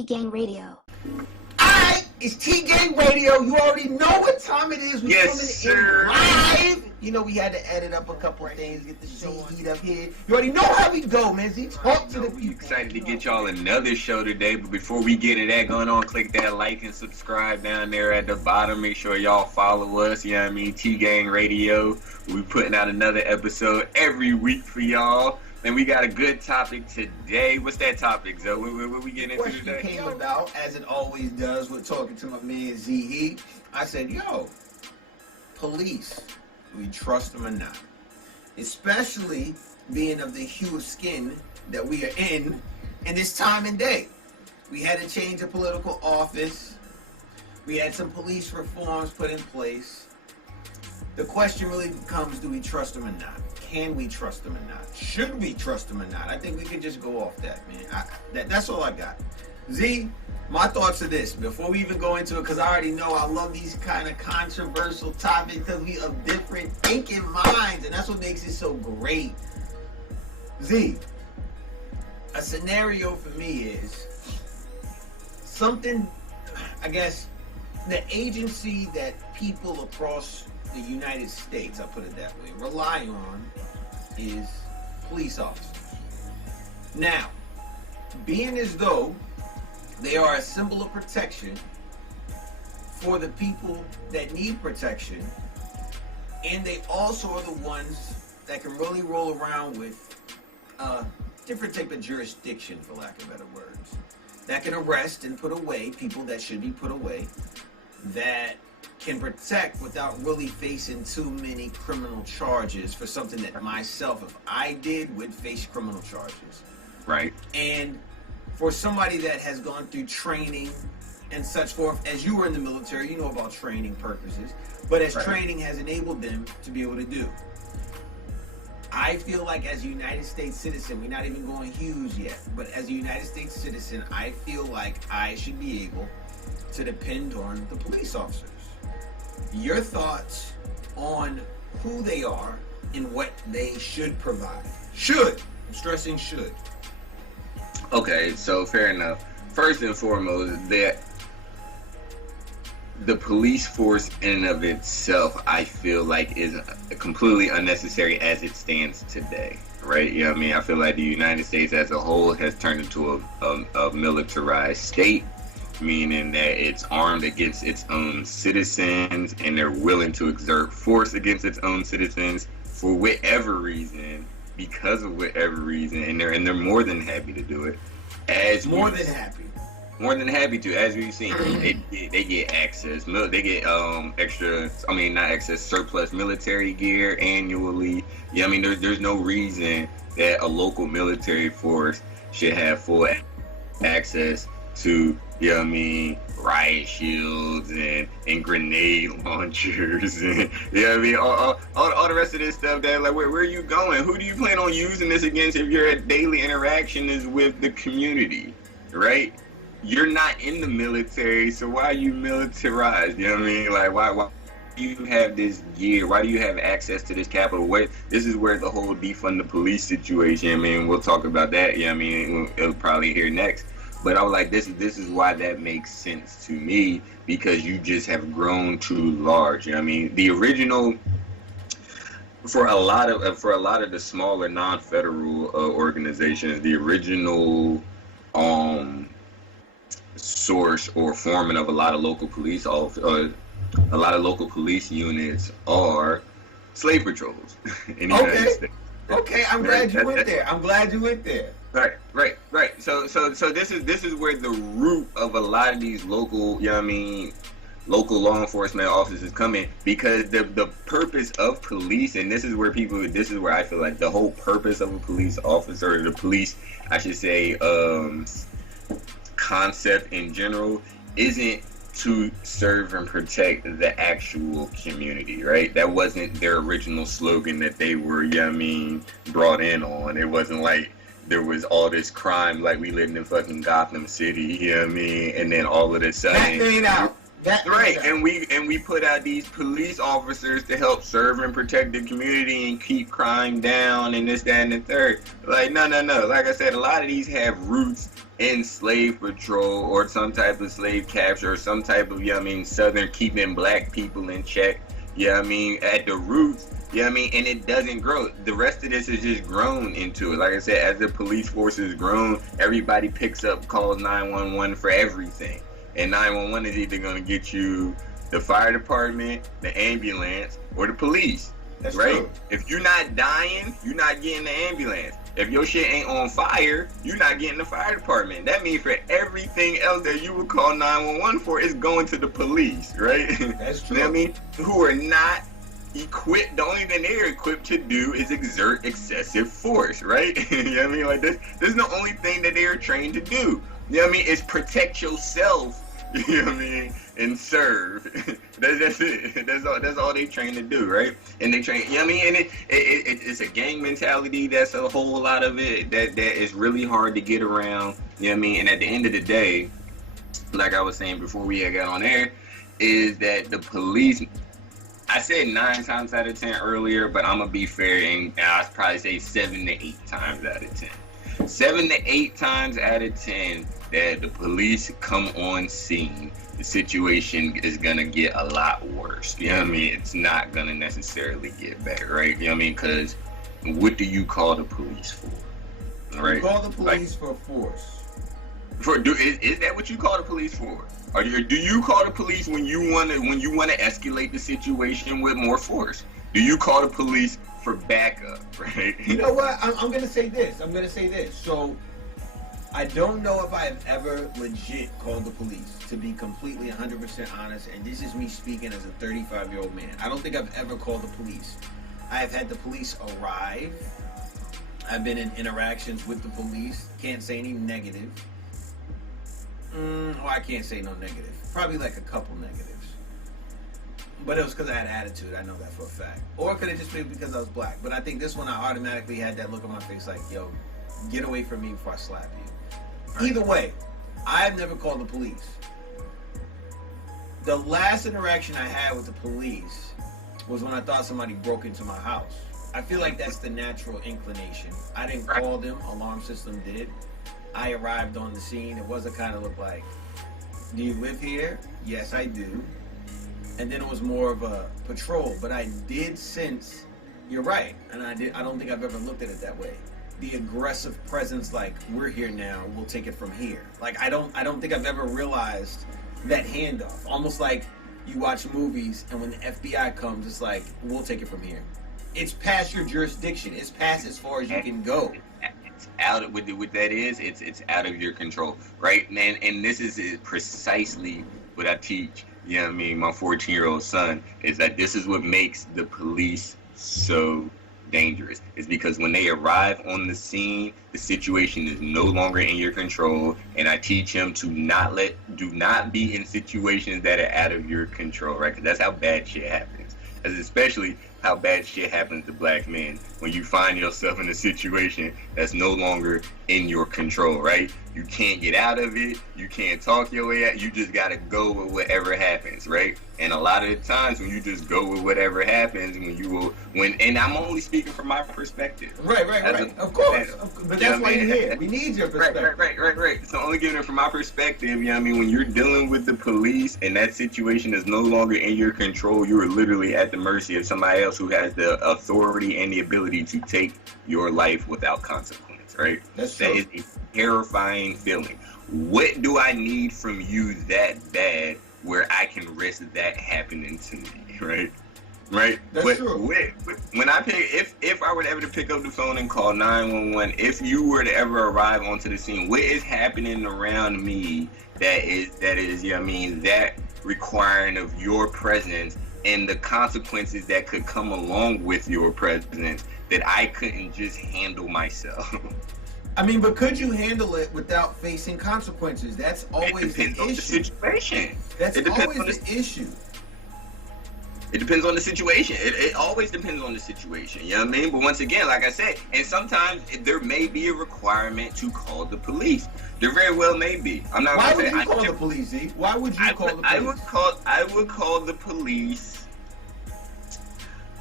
T-Gang Radio. Alright, it's T-Gang Radio. You already know what time it is. We're coming in live. You know we had to edit up a couple of things, get the show heat up here. You already know how we go, man. Z, talk to the people. Excited to get y'all another show today, but before we get into that going on, click that like and subscribe down there at the bottom. Make sure y'all follow us, you know what I mean, T-Gang Radio. We're putting out another episode every week for y'all. And we got a good topic today. What's that topic, Zoe? What we getting into today? Came about, as it always does, with talking to my man Z Heat. I said, yo, police, do we trust them or not? Especially being of the hue of skin that we are in this time and day. We had a change of political office. We had some police reforms put in place. The question really becomes, do we trust them or not? Can we trust them or not? Should we trust them or not? I think we can just go off that, man. That's all I got. Z, my thoughts are this. Before we even go into it, because I already know I love these kind of controversial topics because we have different thinking minds, and that's what makes it so great. Z, a scenario for me is something, I guess, the agency that people across the United States, I'll put it that way, rely on is police officers. Now, being as though they are a symbol of protection for the people that need protection, and they also are the ones that can really roll around with different type of jurisdiction, for lack of better words, that can arrest and put away people that should be put away, that can protect without really facing too many criminal charges for something that myself, if I did, would face criminal charges. Right. And for somebody that has gone through training and such forth, as you were in the military, you know about training purposes, but as training has enabled them to be able to do. I feel like as a United States citizen, we're not even going huge yet, but as a United States citizen, I feel like I should be able to depend on the police officers. Your thoughts on who they are and what they should provide. Should. I'm stressing should. Okay, so fair enough. First and foremost, that the police force in and of itself, I feel like, is completely unnecessary as it stands today, right? You know what I mean? I feel like the United States as a whole has turned into a militarized state, meaning that it's armed against its own citizens and they're willing to exert force against its own citizens for whatever reason, because of whatever reason, and they're more than happy to do it. More than happy to, as we've seen. They get access, they get surplus military gear annually. Yeah, I mean, there's no reason that a local military force should have full access to, you know what I mean, riot shields and grenade launchers and, you know what I mean, all the rest of this stuff that, like, where are you going? Who do you plan on using this against if your daily interaction is with the community, right? You're not in the military, so why are you militarized? You know what I mean? Like, why do you have this gear? Why do you have access to this capital? This is where the whole defund the police situation, I mean, we'll talk about that, you know what I mean, it'll probably hear next. But I was like, this is why that makes sense to me, because you just have grown too large. You know what I mean? The original, for a lot of the smaller non-federal organizations, the original source or foreman of a lot of local police units are slave patrols in the United States. Okay, I'm glad you went there. Right. So this is where the root of a lot of these local, you know what I mean, local law enforcement officers come in, because the purpose of police, and this is where I feel like the whole purpose of a police officer, the police, I should say, concept in general, isn't to serve and protect the actual community, right? That wasn't their original slogan that they were, you know what I mean, brought in on. It wasn't like there was all this crime like we lived in fucking Gotham City, you know what I mean? And then all of a sudden... Batman out. That right, and we put out these police officers to help serve and protect the community and keep crime down and this, that, and the third. Like, no. Like I said, a lot of these have roots in slave patrol or some type of slave capture or some type of, Southern keeping black people in check. At the roots. And it doesn't grow. The rest of this is just grown into it. Like I said, as the police force has grown, everybody picks up calls 911 for everything. And 911 is either going to get you the fire department, the ambulance, or the police. That's right? True. If you're not dying, you're not getting the ambulance. If your shit ain't on fire, you're not getting the fire department. That means for everything else that you would call 911 for, it's going to the police, right? That's true. You know what I mean? Who are not equipped. The only thing they're equipped to do is exert excessive force, right? You know what I mean? Like this is the only thing that they are trained to do. You know what I mean? It's protect yourself, you know what I mean, and serve. That's it. That's all they trained to do, right? And they train, you know what I mean? And it's a gang mentality. That's a whole lot of it that is really hard to get around. You know what I mean? And at the end of the day, like I was saying before we had got on air, is that the police, I said 9 times out of 10 earlier, but I'm gonna be fair and I'll probably say 7 to 8 times out of 10. 7 to 8 times out of 10 that the police come on scene, the situation is gonna get a lot worse. You know what I mean? It's not gonna necessarily get better, right? You know what I mean? Because what do you call the police for? Right? You call the police for force. Is that what you call the police for? Or do you call the police when you want to escalate the situation with more force? Do you call the police for backup, right? You know what? I'm going to say this. So, I don't know if I have ever legit called the police, to be completely 100% honest, and this is me speaking as a 35-year-old man. I don't think I've ever called the police. I have had the police arrive. I've been in interactions with the police. Can't say any negative. I can't say no negative. Probably like a couple negatives. But it was because I had attitude. I know that for a fact. Or it could have just been because I was black. But I think this one, I automatically had that look on my face like, yo, get away from me before I slap you. Right. Either way, I've never called the police. The last interaction I had with the police was when I thought somebody broke into my house. I feel like that's the natural inclination. I didn't call them. Alarm system did. I arrived on the scene. It was a kind of look like, do you live here? Yes, I do. And then it was more of a patrol. But I did sense, you're right, and I don't think I've ever looked at it that way. The aggressive presence, like, we're here now, we'll take it from here. Like, I don't think I've ever realized that handoff. Almost like you watch movies and when the FBI comes, it's like, we'll take it from here. It's past your jurisdiction. It's past as far as you can go. Out of what that is, it's out of your control, right? And this is precisely what I teach. You know what I mean? My 14-year-old son is that this is what makes the police so dangerous. Is because when they arrive on the scene, the situation is no longer in your control, and I teach him to do not be in situations that are out of your control, right? Because that's how bad shit happens. As especially how bad shit happens to black men when you find yourself in a situation that's no longer in your control, right? You can't get out of it. You can't talk your way out. You just got to go with whatever happens, right? And a lot of the times when you just go with whatever happens, and I'm only speaking from my perspective. Right. Of course. But that's why you're here. We need your perspective. Right. So only giving it from my perspective, you know what I mean? When you're dealing with the police and that situation is no longer in your control, you are literally at the mercy of somebody else who has the authority and the ability to take your life without consequence, right? That's true. That is a terrifying feeling. What do I need from you that bad where I can risk that happening to me, right? Right? That's true. When I if I were ever to pick up the phone and call 911, if you were to ever arrive onto the scene, what is happening around me that is, you know what I mean, that requiring of your presence and the consequences that could come along with your presence that I couldn't just handle myself? I mean, but could you handle it without facing consequences? That's always the issue. The situation. That's always the issue. It depends on the situation. It always depends on the situation. You know what I mean? But once again, like I said, and sometimes there may be a requirement to call the police. There very well may be. I'm not Why going to say. Why would you call the police, Z? Why would you call the police? I would call the police.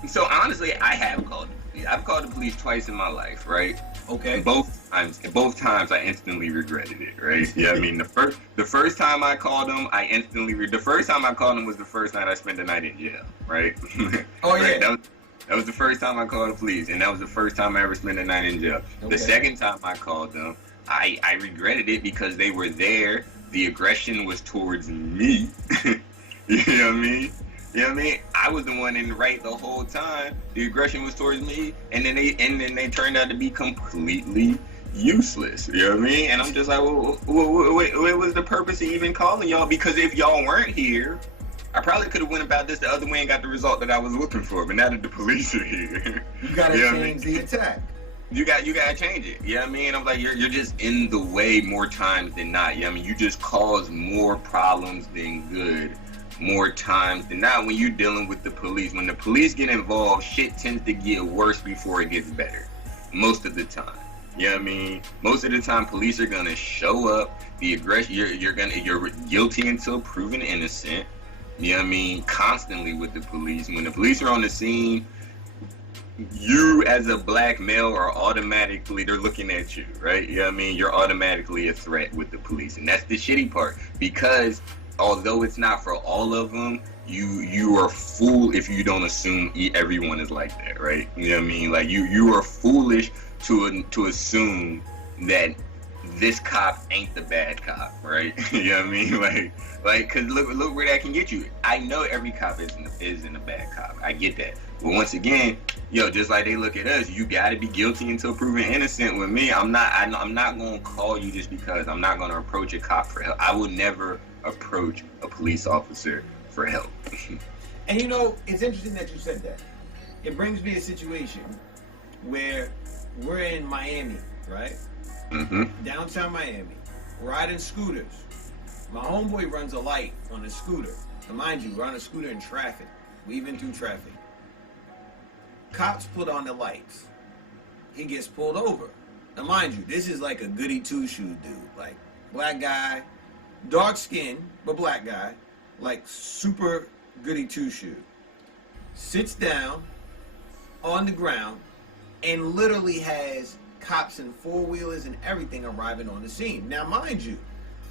So honestly, I have called the police. I've called the police twice in my life, right? Okay. Both times I instantly regretted it, right? Yeah, I mean the first time I called them, the first time I called them was the first night I spent the night in jail, right? Oh yeah. Right? That was the first time I called the police, and that was the first time I ever spent the night in jail. Okay. The second time I called them, I regretted it because they were there. The aggression was towards me. You know what I mean? You know what I mean? I was the one in the right the whole time. The aggression was towards me, and then they turned out to be completely useless. You know what I mean? And I'm just like, well, what was the purpose of even calling y'all? Because if y'all weren't here, I probably could have went about this the other way and got the result that I was looking for. But now that the police are here, you gotta change the attack. You gotta change it. You know what I mean? I'm like, you're just in the way more times than not. You know what I mean? You just cause more problems than good. More times than not when you're dealing with the police. When the police get involved, shit tends to get worse before it gets better. Most of the time. You know what I mean? Most of the time, police are gonna show up. The aggression, you're guilty until proven innocent. You know what I mean? Constantly with the police. When the police are on the scene, you as a black male are automatically, they're looking at you, right? You know what I mean? You're automatically a threat with the police. And that's the shitty part. Because although it's not for all of them, you are a fool if you don't assume everyone is like that, right? You know what I mean? Like you are foolish to assume that this cop ain't the bad cop, right? You know what I mean? Like, cause look where that can get you. I know every cop isn't a bad cop. I get that. But once again, just like they look at us, you gotta be guilty until proven innocent. With me, I'm not gonna call you just because. I'm not gonna approach a cop for help. I will never approach a police officer for help. And it's interesting that you said that. It brings me a situation where we're in Miami, right? Mm-hmm. Downtown Miami, riding scooters. My homeboy runs a light on a scooter. And mind you, we're on a scooter in traffic, weaving through traffic. Cops put on the lights. He gets pulled over. Now mind you, this is like a goody two-shoe dude. Like, black guy, dark skin, but black guy, like super goody two-shoe. Sits down on the ground and literally has cops and four-wheelers and everything arriving on the scene. Now mind you,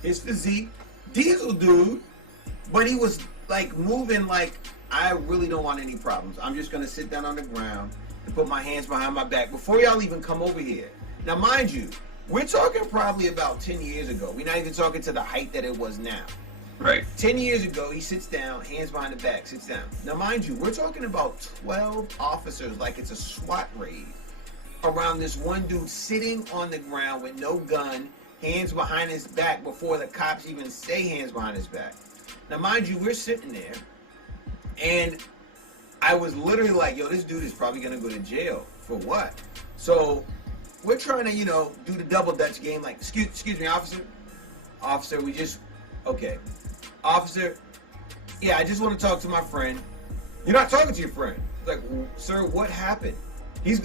his physique, diesel dude, but he was like moving like, I really don't want any problems. I'm just gonna sit down on the ground and put my hands behind my back before y'all even come over here. Now mind you, we're talking probably about 10 years ago. We're not even talking to the height that it was now. Right. 10 years ago, he sits down, hands behind the back, sits down. Now mind you, we're talking about 12 officers like it's a SWAT raid around this one dude sitting on the ground with no gun, hands behind his back before the cops even say hands behind his back. Now mind you, we're sitting there and I was literally like, yo, this dude is probably gonna go to jail for what? So we're trying to, do the double Dutch game. Like, excuse me, officer. Officer, okay. Officer, yeah, I just want to talk to my friend. You're not talking to your friend. It's like, sir, what happened?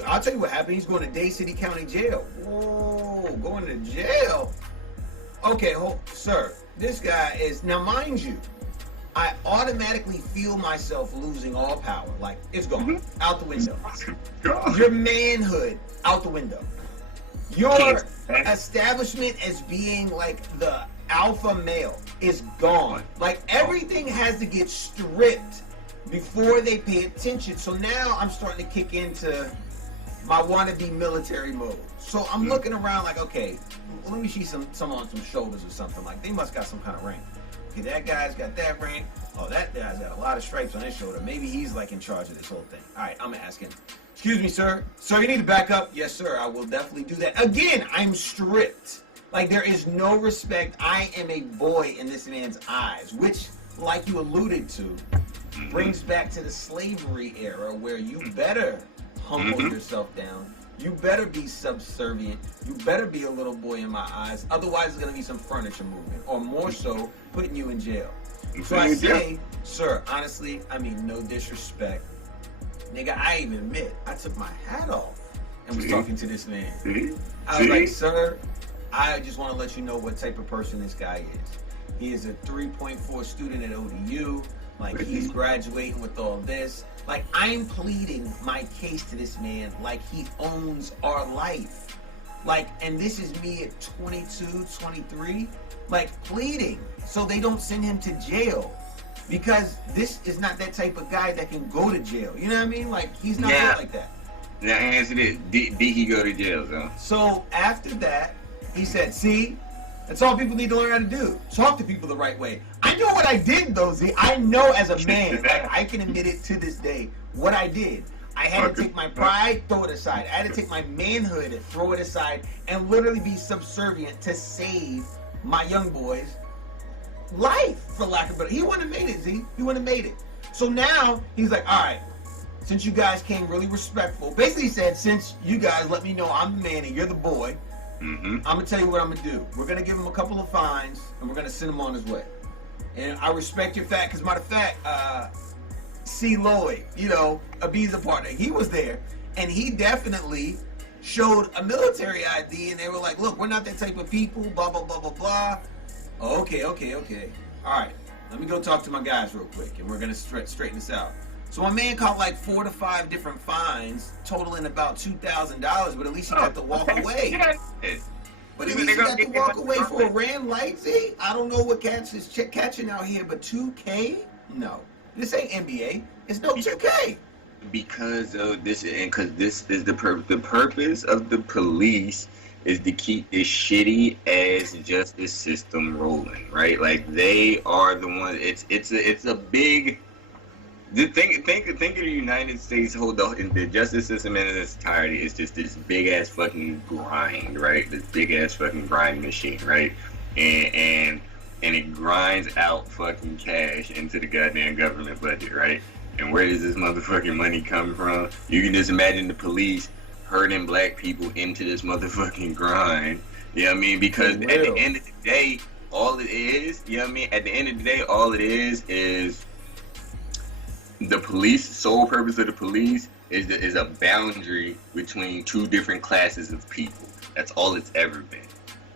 I'll tell you what happened. He's going to Day City County Jail. Whoa, going to jail? Okay, sir, this guy is, now mind you, I automatically feel myself losing all power. Like, it's gone. Out the window. Your manhood, out the window. Your establishment as being like the alpha male is gone. Like, everything has to get stripped before they pay attention. So now I'm starting to kick into my wannabe military mode. So I'm looking around like, okay, let me see some on some shoulders or something. Like, they must got some kind of rank. Okay, that guy's got that rank. Oh, that guy's got a lot of stripes on his shoulder. Maybe he's like in charge of this whole thing. All right, I'm gonna ask him. Excuse me, sir. Sir, you need to back up. Yes, sir. I will definitely do that. Again, I'm stripped. Like, there is no respect. I am a boy in this man's eyes, which, like you alluded to, brings back to the slavery era where you better humble yourself down. You better be subservient. You better be a little boy in my eyes. Otherwise, it's going to be some furniture movement, or more so, putting you in jail. So I say, sir, honestly, I mean, no disrespect. Nigga, I even admit, I took my hat off and was talking to this man. I was like, sir, I just want to let you know what type of person this guy is. He is a 3.4 student at ODU. Like, he's graduating with all this. Like, I'm pleading my case to this man like he owns our life. Like, and this is me at 22, 23, like, pleading so they don't send him to jail. Because this is not that type of guy that can go to jail. You know what I mean? Like, he's not built like that. Now, answer this. Did he go to jail, though? So, after that, he said, see, that's all people need to learn how to do. Talk to people the right way. I know what I did, though, Z. I know as a man, like, I can admit it to this day, what I did. I had to take my pride, throw it aside. I had to take my manhood and throw it aside and literally be subservient to save my young boys' life, for lack of a better. He wouldn't have made it, Z. He wouldn't have made it. So now, he's like, all right, since you guys came really respectful, basically he said, since you guys let me know I'm the man and you're the boy, I'm going to tell you what I'm going to do. We're going to give him a couple of fines, and we're going to send him on his way. And I respect your fact, because matter of fact, C. Lloyd, you know, Ibiza partner, he was there, and he definitely showed a military ID, and they were like, look, we're not that type of people, blah, blah, blah, blah, blah. Oh, okay. All right, let me go talk to my guys real quick, and we're going to straighten this out. So my man caught like 4 to 5 different fines, totaling about $2,000, but at least he got to walk away. But at least he got to walk away for a ran light, Z. I don't know what catch is catching out here, but 2K? No. This ain't NBA. It's no 2K. Because of this, and because this is the purpose of the police is to keep this shitty ass justice system rolling, right? Like, they are the ones. It's a big. Think of the United States the justice system in its entirety is just this big ass fucking grind, right? This big ass fucking grind machine, right? And it grinds out fucking cash into the goddamn government budget, right? And where does this motherfucking money come from? You can just imagine the police herding black people into this motherfucking grind. You know what I mean? Because at the end of the day, all it is, you know what I mean? At the end of the day, all it is the police. Sole purpose of the police is a boundary between two different classes of people. That's all it's ever been.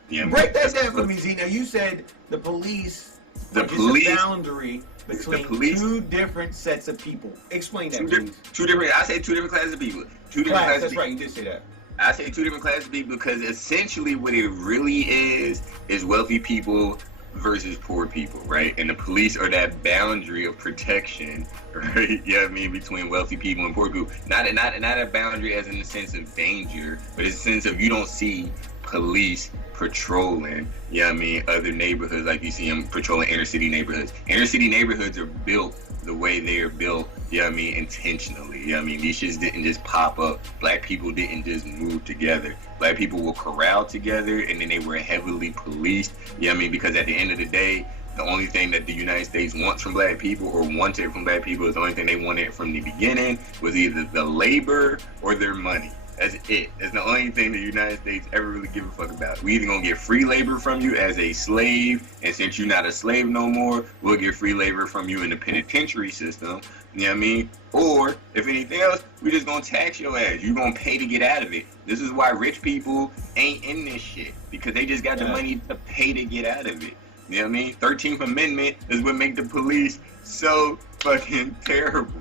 You know, break that down for me, Z. Now, you said the police is a boundary between two different sets of people. Explain that, please. I say two different classes of people. That's right. You did say that. I say two different classes of people because essentially what it really is wealthy people versus poor people, right? And the police are that boundary of protection, right? You know what I mean? Between wealthy people and poor people. Not a boundary as in the sense of danger, but in the sense of you don't see police patrolling, you know what I mean, other neighborhoods like you see them patrolling inner city neighborhoods. Inner city neighborhoods are built the way they are built, you know what I mean, intentionally. You know what I mean? These shits didn't just pop up. Black people didn't just move together. Black people were corralled together and then they were heavily policed, you know what I mean? Because at the end of the day, the only thing that the United States wants from black people or wanted from black people is the only thing they wanted from the beginning was either the labor or their money. That's it. That's the only thing the United States ever really give a fuck about. We either gonna get free labor from you as a slave, and since you're not a slave no more, we'll get free labor from you in the penitentiary system. You know what I mean? Or, if anything else, we just gonna tax your ass. You're gonna pay to get out of it. This is why rich people ain't in this shit. Because they just got the money to pay to get out of it. You know what I mean? 13th Amendment is what make the police so fucking terrible.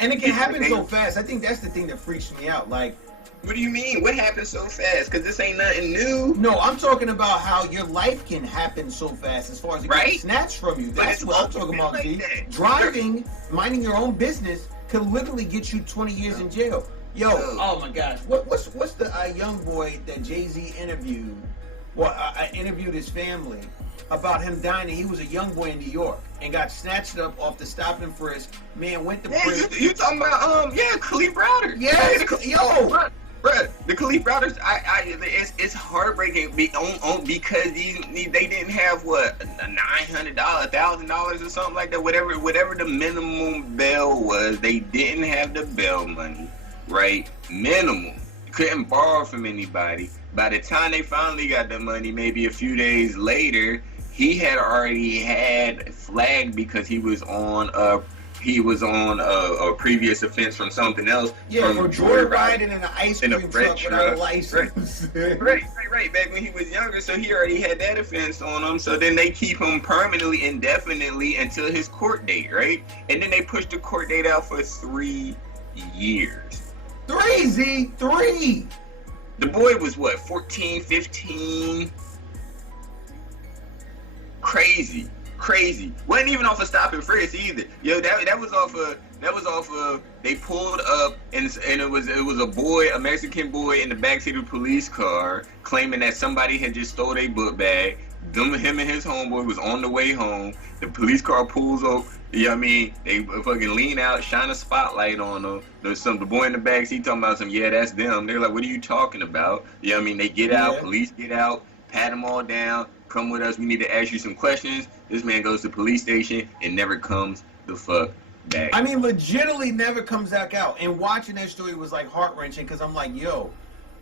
And it can happen so fast. I think that's the thing that freaks me out. Like, what do you mean? What happened so fast? Because this ain't nothing new. No, I'm talking about how your life can happen so fast as far as it gets snatched from you. That's what I'm talking about, G. Driving, minding your own business, could literally get you 20 years in jail. Yo, oh my gosh. What's the young boy that Jay-Z interviewed? Well, I interviewed his family about him dying. He was a young boy in New York and got snatched up off the stop and frisk. Man went to prison. You talking about Khalif Browder? Yes, Bruh, the Khalif Browders, it's heartbreaking because they didn't have what, $900, $1,000 or something like that. Whatever the minimum bail was, they didn't have the bail money, right? Minimum. Couldn't borrow from anybody. By the time they finally got the money, maybe a few days later, he had already had flagged because he was on a previous offense from something else. Yeah, from for joyriding in an ice cream truck without a license. Right. Back when he was younger, so he already had that offense on him. So then they keep him permanently, indefinitely until his court date, right? And then they push the court date out for 3 years. 3, Z, 3. The boy was what, 14, 15? Crazy. Wasn't even off of stop and frisk either. Yo, that was off of they pulled up and it was a boy, a Mexican boy in the backseat of a police car claiming that somebody had just stole their book bag. Him and his homeboy was on the way home. The police car pulls up. You know what I mean? They fucking lean out, shine a spotlight on them. The boy in the backseat talking about some, yeah, that's them. They're like, what are you talking about? You know what I mean? They get out, police get out, pat them all down. Come with us. We need to ask you some questions. This man goes to the police station and never comes the fuck back. I mean, legitimately never comes back out. And watching that story was like heart-wrenching because I'm like, yo,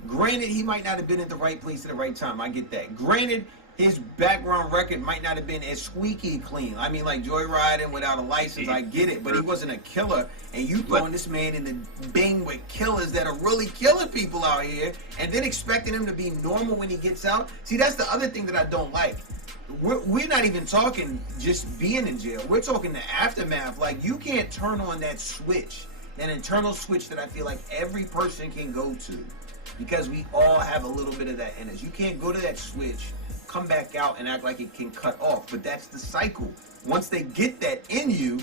granted, he might not have been at the right place at the right time. I get that. Granted, his background record might not have been as squeaky clean. I mean, like joyriding without a license, I get it. But he wasn't a killer. And you throwing this man in the bing with killers that are really killing people out here and then expecting him to be normal when he gets out. See, that's the other thing that I don't like. We're not even talking just being in jail. We're talking the aftermath. Like, you can't turn on that switch, that internal switch that I feel like every person can go to because we all have a little bit of that in us. You can't go to that switch, come back out and act like it can cut off, but that's the cycle. Once they get that in you,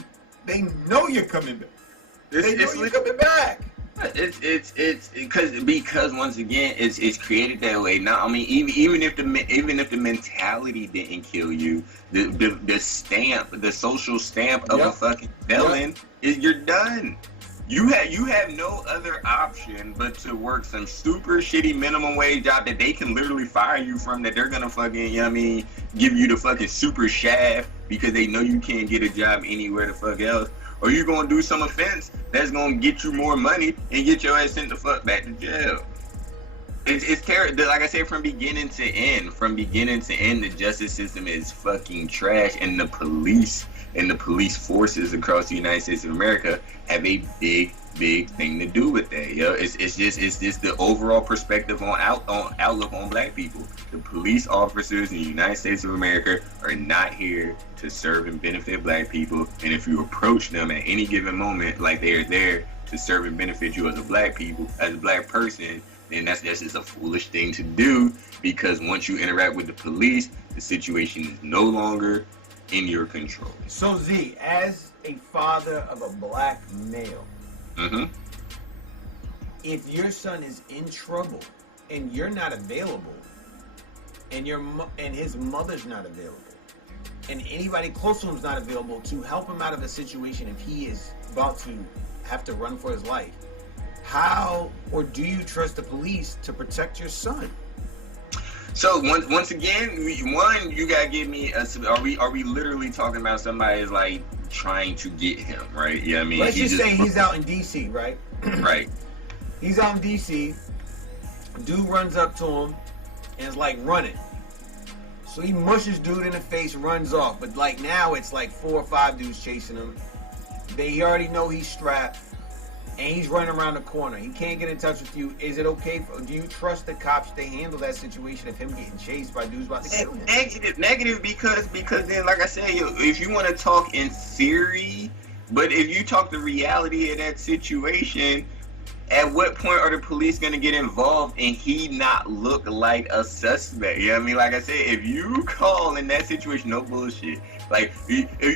they know you're coming back. They know you're coming back. It's because once again it's created that way. Now I mean even if the mentality didn't kill you, the stamp, the social stamp of a fucking felon is you're done. You have no other option but to work some super shitty minimum wage job that they can literally fire you from, that they're gonna fucking, you know what I mean, give you the fucking super shaft because they know you can't get a job anywhere the fuck else. Or you gonna do some offense that's gonna get you more money and get your ass sent the fuck back to jail. It's terrible. Like I said, from beginning to end, the justice system is fucking trash, and the police forces across the United States of America have a big thing to do with that. Yo, it's just the overall perspective on outlook on black people. The police officers in the United States of America are not here to serve and benefit black people, and if you approach them at any given moment like they are there to serve and benefit you as a black person, then that's just a foolish thing to do, because once you interact with the police, the situation is no longer in your control. So Z, as a father of a black male, if your son is in trouble and you're not available, and his mother's not available, and anybody close to him is not available to help him out of a situation if he is about to have to run for his life, how or do you trust the police to protect your son? So once again, you gotta give me are we literally talking about somebody is like trying to get him, right? Yeah, I mean, let's just say he's out in DC, right? Right. He's out in DC. Dude runs up to him and is like running. So he mushes dude in the face, runs off. But like now it's like 4 or 5 dudes chasing him. They already know he's strapped. And he's running around the corner. He can't get in touch with you. Is it okay? Do you trust the cops to handle that situation of him getting chased by dudes about to kill him? Negative, because then, like I said, if you want to talk in theory, but if you talk the reality of that situation, at what point are the police going to get involved and he not look like a suspect? You know what I mean? Like I said, if you call in that situation, no bullshit. Like,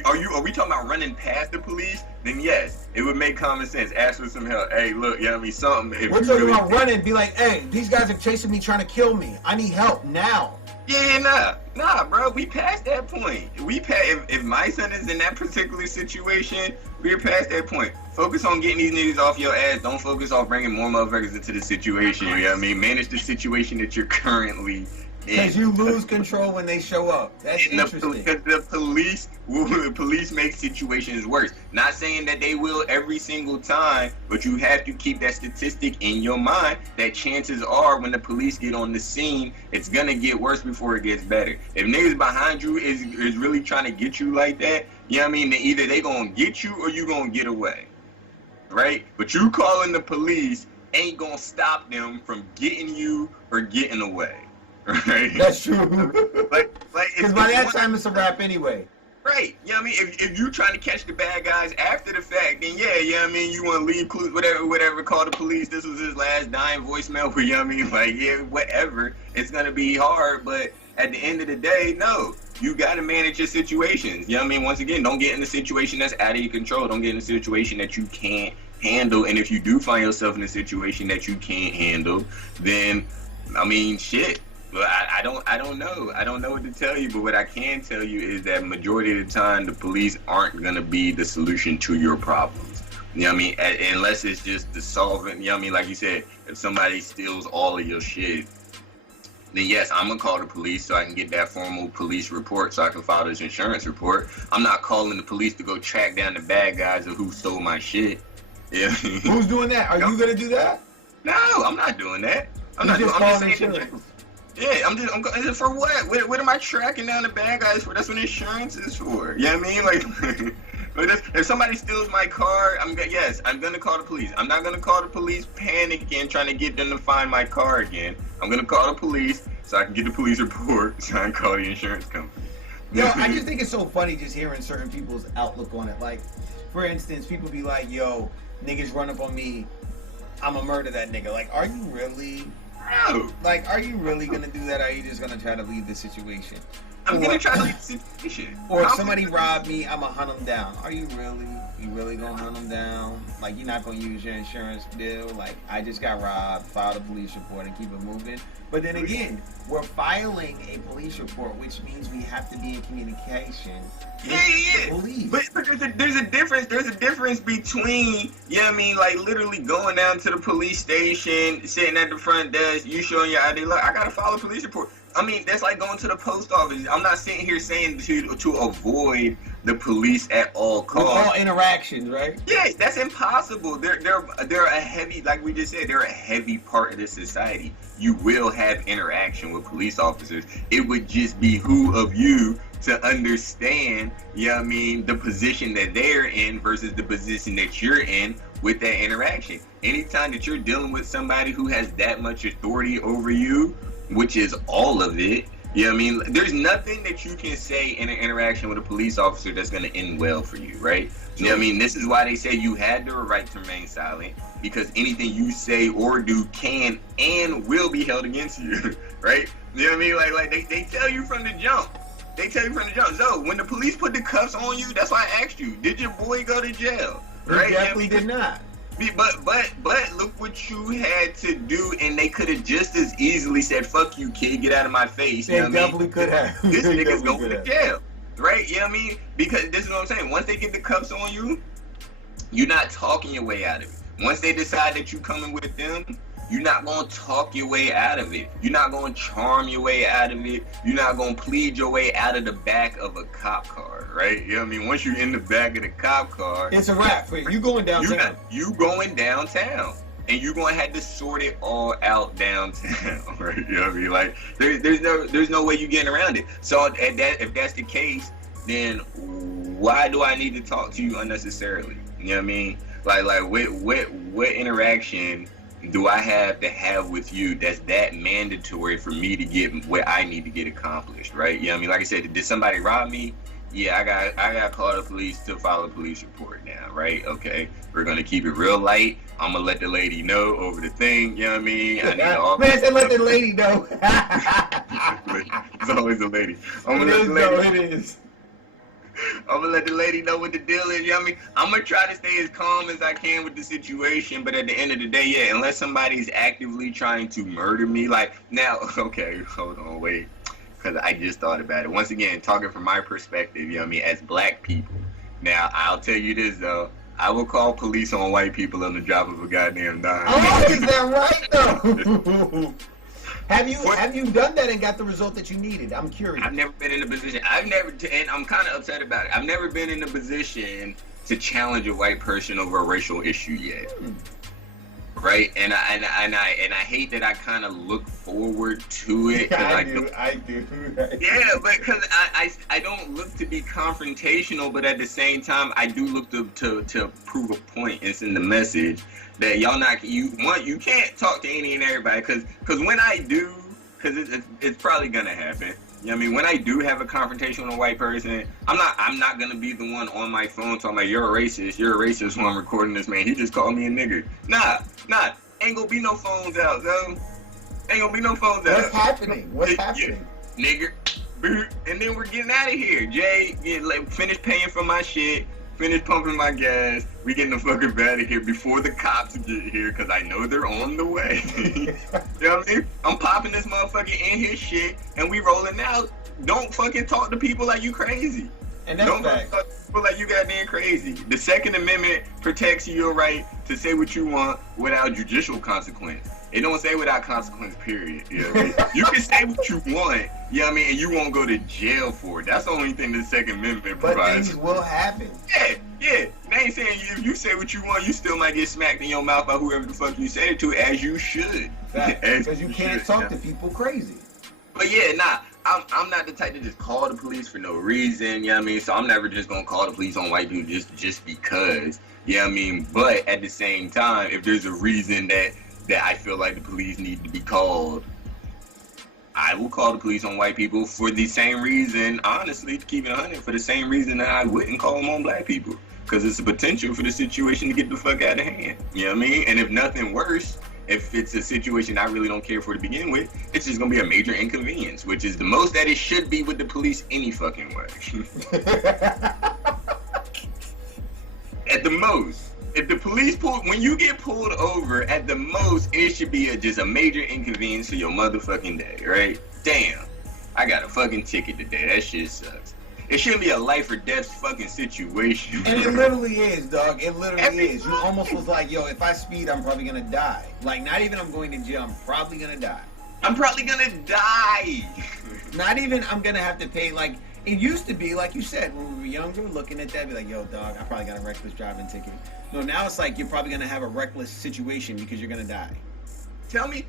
are we talking about running past the police? Then yes, it would make common sense. Ask for some help. Hey, look, you know what I mean? Something. We're talking about running. Be like, hey, these guys are chasing me, trying to kill me. I need help now. Yeah, nah, bro. We passed that point. If my son is in that particular situation, we're past that point. Focus on getting these niggas off your ass. Don't focus on bringing more motherfuckers into the situation. You know what I mean? Manage the situation that you're currently Because you lose control when they show up. That's interesting. Because the police make situations worse. Not saying that they will every single time, but you have to keep that statistic in your mind that chances are when the police get on the scene, it's gonna get worse before it gets better. If niggas behind you is really trying to get you like that, you know what I mean? Then either they gonna get you or you gonna get away, right? But you calling the police ain't gonna stop them from getting you or getting away. Right. That's true. Because by that time it's a wrap anyway. Right. You know what I mean? If you trying to catch the bad guys after the fact, then yeah, you know what I mean? You want to leave clues, whatever, call the police. This was his last dying voicemail for, you know what I mean? Like, yeah, whatever. It's going to be hard, but at the end of the day, no. You got to manage your situations. You know what I mean? Once again, don't get in a situation that's out of your control. Don't get in a situation that you can't handle. And if you do find yourself in a situation that you can't handle, then, I mean, shit. But I don't know. I don't know what to tell you. But what I can tell you is that majority of the time, the police aren't gonna be the solution to your problems. You know what I mean? Unless it's just the solvent. You know what I mean? Like you said, if somebody steals all of your shit, then yes, I'm gonna call the police so I can get that formal police report so I can file this insurance report. I'm not calling the police to go track down the bad guys of who stole my shit. Yeah. Who's doing that? Are you gonna do that? No, I'm not doing that. I'm just saying. Yeah, I'm for what? What am I tracking down the bad guys for? That's what insurance is for. You know what I mean? Like, if somebody steals my car, I'm gonna call the police. I'm not gonna call the police panicking, trying to get them to find my car again. I'm gonna call the police so I can get the police report so I can call the insurance company. Yo, I just think it's so funny just hearing certain people's outlook on it. Like, for instance, people be like, yo, niggas run up on me, I'ma murder that nigga. Like, are you really... No. Like, are you really gonna do that, or are you just gonna try to leave the situation? I'm gonna try to leave the situation. Or if somebody robbed me, I'ma hunt them down. Are you really gonna hunt them down? Like, you're not gonna use your insurance bill? Like, I just got robbed, file a police report and keep it moving? But then again, we're filing a police report, which means we have to be in communication with the police. But there's a difference between, you know what I mean, like literally going down to the police station, sitting at the front desk, you showing your ID, look, I gotta file a police report. I mean, that's like going to the post office. I'm not sitting here saying to avoid the police at all costs. With all interactions, right? Yes, that's impossible. They're a heavy, like we just said, they're a heavy part of this society. You will have interaction with police officers. It would just behoove of you to understand, you know what I mean, the position that they're in versus the position that you're in with that interaction. Anytime that you're dealing with somebody who has that much authority over you, which is all of it, you know what I mean? There's nothing that you can say in an interaction with a police officer that's going to end well for you, right? You know what I mean? This is why they say you had the right to remain silent, because anything you say or do can and will be held against you, right? You know what I mean? Like they tell you from the jump. They tell you from the jump. So when the police put the cuffs on you, that's why I asked you, did your boy go to jail? Right? He definitely did not. But look what you had to do, and they could have just as easily said, "Fuck you, kid, get out of my face." They definitely could have. This nigga's going to jail, right? You know what I mean? Because this is what I'm saying. Once they get the cuffs on you, you're not talking your way out of it. Once they decide that you coming with them, you're not going to talk your way out of it. You're not going to charm your way out of it. You're not going to plead your way out of the back of a cop car, right? You know what I mean? Once you're in the back of the cop car, it's a wrap for you. You going downtown. You going downtown. And you're going to have to sort it all out downtown, right? You know what I mean? Like, there's no way you're getting around it. So if that's the case, then why do I need to talk to you unnecessarily? You know what I mean? Like what interaction do I have to have with you that's that mandatory for me to get what I need to get accomplished, right? You know what I mean? Like I said, did somebody rob me? Yeah, I got to call the police to file a police report now, right? Okay, we're gonna keep it real light. I'm gonna let the lady know over the thing. You know what I mean? I need all. Man said let the lady know. It's always a lady. It is. I'm gonna let the lady know what the deal is. You know what I mean? I'm gonna try to stay as calm as I can with the situation, but at the end of the day, yeah, unless somebody's actively trying to murder me, like now, okay, hold on, wait, because I just thought about it. Once again, talking from my perspective, you know what I mean, as black people. Now, I'll tell you this though, I will call police on white people on the drop of a goddamn dime. Oh, is that right though? Have you done that and got the result that you needed? I'm curious. I've never been in a position. And I'm kind of upset about it. I've never been in a position to challenge a white person over a racial issue yet. Right, and I hate that I kind of look forward to it. I do. Yeah, but because I don't look to be confrontational, but at the same time, I do look to prove a point and send the message that y'all you can't talk to any and everybody, because when I do, because it's probably gonna happen. You know what I mean? When I do have a confrontation with a white person, I'm not gonna be the one on my phone talking like, you're a racist when I'm recording this, man. He just called me a nigger. Nah. Ain't gonna be no phones out, yo. Ain't gonna be no phones out. What's happening? Nigger. And then we're getting out of here. Jay, finish paying for my shit. Finish pumping my gas. We getting the fuck out of here before the cops get here, because I know they're on the way. You know what I mean? I'm popping this motherfucker in his shit, and we rolling out. Don't fucking talk to people like you crazy. And that's Don't talk to people like you goddamn crazy. The Second Amendment protects your right to say what you want without judicial consequence. It don't say without consequence, period. You know what I mean? You can say what you want, you know what I mean, and you won't go to jail for it. That's the only thing the Second Amendment provides. But things will happen. Yeah. They ain't saying if you say what you want, you still might get smacked in your mouth by whoever the fuck you say it to, as you should. Because you can't talk to people crazy. But yeah, I'm not the type to just call the police for no reason, you know what I mean? So I'm never just gonna call the police on white people just because, you know what I mean? But at the same time, if there's a reason that I feel like the police need to be called, I will call the police on white people for the same reason, honestly, to keep it 100, for the same reason that I wouldn't call them on black people. Because it's a potential for the situation to get the fuck out of hand, you know what I mean? And if nothing worse, if it's a situation I really don't care for to begin with, it's just gonna be a major inconvenience, which is the most that it should be with the police any fucking way. At the most. If the police when you get pulled over, at the most, it should be just a major inconvenience for your motherfucking day, right? Damn, I got a fucking ticket today. That shit sucks. It shouldn't be a life or death fucking situation. And it literally is, dog. It literally is. You almost was like, yo, if I speed, I'm probably gonna die. Like, not even I'm going to jail, I'm probably gonna die. Not even I'm gonna have to pay, like, it used to be, like you said, when we were younger, looking at that, be like, yo, dog, I probably got a reckless driving ticket. No, now it's like you're probably gonna have a reckless situation because you're gonna die. Tell me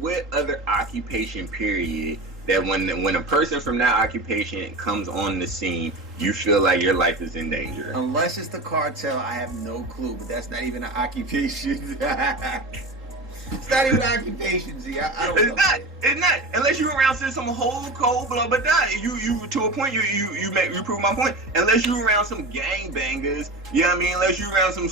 what other occupation, period, that when a person from that occupation comes on the scene, you feel like your life is in danger. Unless it's the cartel, I have no clue, but that's not even an occupation. It's not even an occupation, Z. I don't know. It's not. Unless you're around some whole cold blood, but that you to a point you prove my point. Unless you're around some gangbangers, you know what I mean? Unless you're around some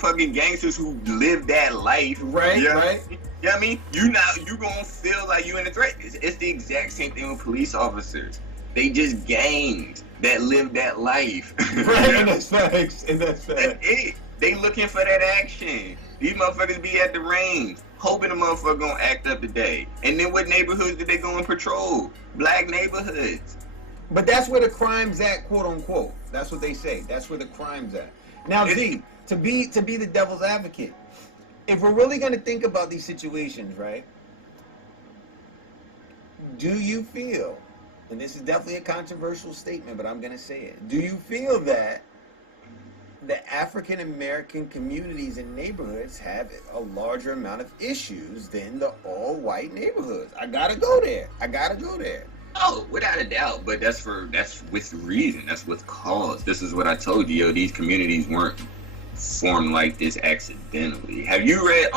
fucking gangsters who live that life. Right, you know? right. You know what I mean? You gonna feel like you in a threat. It's the exact same thing with police officers. They just gangs that live that life. Right, and that's facts. That's it. They looking for that action. These motherfuckers be at the range, hoping the motherfucker gonna act up today. And then what neighborhoods did they go and patrol? Black neighborhoods. But that's where the crime's at, quote unquote. That's what they say. That's where the crime's at. Now, Z, to be the devil's advocate, if we're really gonna think about these situations, right? Do you feel, and this is definitely a controversial statement, but I'm gonna say it. Do you feel that the African American communities and neighborhoods have a larger amount of issues than the all-white neighborhoods? I gotta go there. Oh, without a doubt, but that's with reason. That's with cause. This is what I told you, yo. These communities weren't formed like this accidentally. Have you read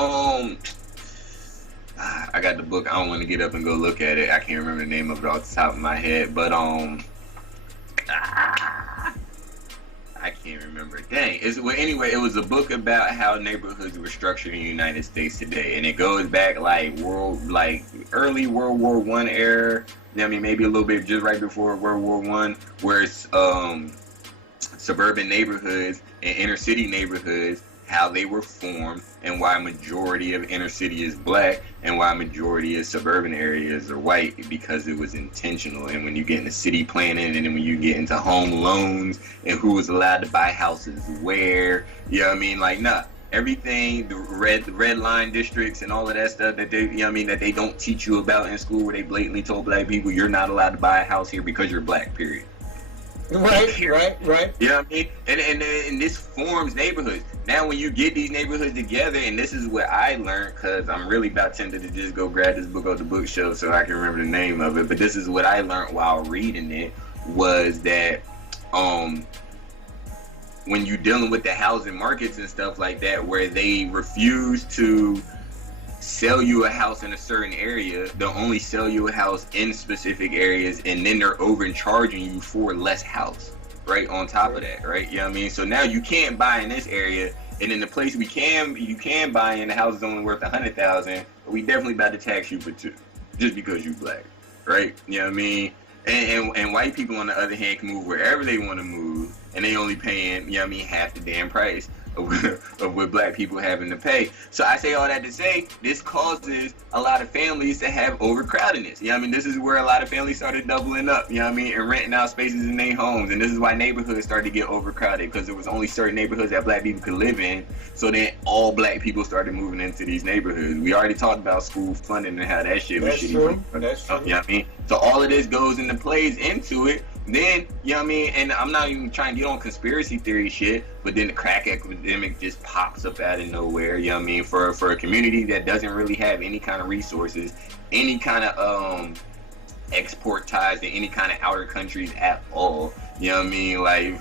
I got the book. I don't want to get up and go look at it. I can't remember the name of it off the top of my head, but I can't remember. Dang. Anyway, it was a book about how neighborhoods were structured in the United States today, and it goes back early World War I era. I mean, maybe a little bit just right before World War I, where it's suburban neighborhoods and inner city neighborhoods, how they were formed, and why a majority of inner city is black and why a majority of suburban areas are white, because it was intentional. And when you get into city planning, and then when you get into home loans and who was allowed to buy houses where, you know what I mean? Like, nah, everything, the red line districts and all of that stuff that they, you know what I mean, that they don't teach you about in school, where they blatantly told black people you're not allowed to buy a house here because you're black, period. Right. You know what I mean? And this forms neighborhoods. Now, when you get these neighborhoods together, and this is what I learned, because I'm really about tempted to just go grab this book off the bookshelf so I can remember the name of it, but this is what I learned while reading it, was that when you're dealing with the housing markets and stuff like that, where they refuse to sell you a house in a certain area, they'll only sell you a house in specific areas, and then they're overcharging you for less house, right, on top of that, right? You know what I mean? So now you can't buy in this area, and in the place you can buy in, the house is only worth $100,000, but we definitely about to tax you for $2, just because you black, right? You know what I mean? And white people, on the other hand, can move wherever they want to move, and they only paying, you know what I mean, half the damn price of what black people having to pay. So I say all that to say, this causes a lot of families to have overcrowdedness. You know what I mean? This is where a lot of families started doubling up, you know what I mean, and renting out spaces in their homes. And this is why neighborhoods started to get overcrowded, because there was only certain neighborhoods that black people could live in. So then all black people started moving into these neighborhoods. We already talked about school funding and how that shit was shitty. That's true. You know what I mean? So all of this goes into plays into it. Then, you know what I mean, and I'm not even trying to get on conspiracy theory shit, but then the crack epidemic just pops up out of nowhere, you know what I mean, for a community that doesn't really have any kind of resources, any kind of export ties to any kind of outer countries at all, you know what I mean, like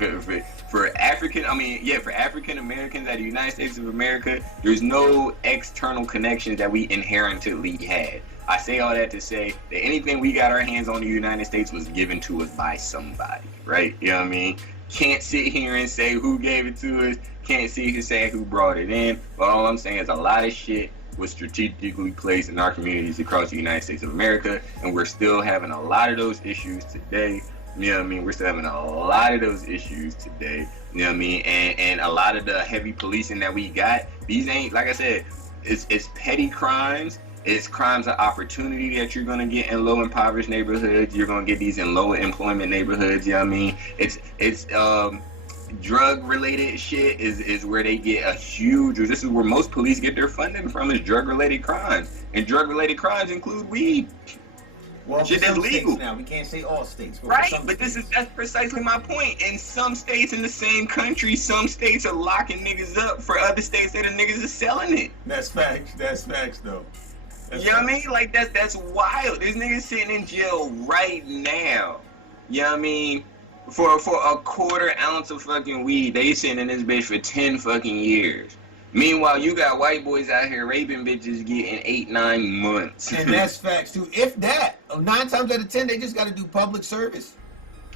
for African Americans out of the United States of America, there's no external connections that we inherently had. I say all that to say that anything we got our hands on in the United States was given to us by somebody, right? You know what I mean? Can't sit here and say who gave it to us. Can't sit here and say who brought it in. But all I'm saying is a lot of shit was strategically placed in our communities across the United States of America, and we're still having a lot of those issues today. You know what I mean? We're still having a lot of those issues today. You know what I mean? And a lot of the heavy policing that we got, these ain't, like I said, it's petty crimes. It's crimes of opportunity that you're going to get in low impoverished neighborhoods. You're going to get these in low employment neighborhoods. You know what I mean? It's drug related shit is where they get a huge, this is where most police get their funding from, is drug related crimes. And drug related crimes include weed. Well, shit that's legal. Now, we can't say all states. Right, but that's precisely my point. In some states in the same country, some states are locking niggas up for other states that the niggas are selling it. That's facts. That's facts, though. You know what I mean? Like, that's wild. There's niggas sitting in jail right now. You know what I mean? For a quarter ounce of fucking weed, they sitting in this bitch for 10 fucking years. Meanwhile, you got white boys out here raping bitches getting 8-9 months. And that's facts, too. If that, 9 times out of 10, they just got to do public service.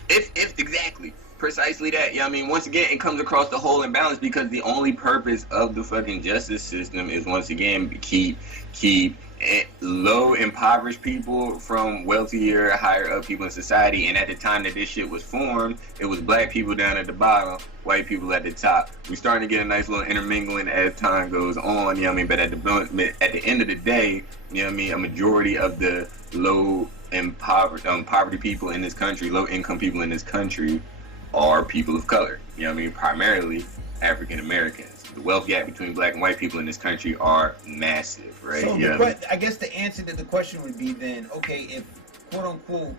If exactly. Precisely that. You know what I mean? Once again, it comes across the whole imbalance, because the only purpose of the fucking justice system is, once again, keep low impoverished people from wealthier, higher up people in society. And at the time that this shit was formed, it was black people down at the bottom, white people at the top. We're starting to get a nice little intermingling as time goes on, you know what I mean? But at the end of the day, you know what I mean, a majority of the low poverty people in this country, low income people in this country, are people of color. You know what I mean? Primarily African Americans. The wealth gap between black and white people in this country are massive, right? So I guess the answer to the question would be then, okay, if quote unquote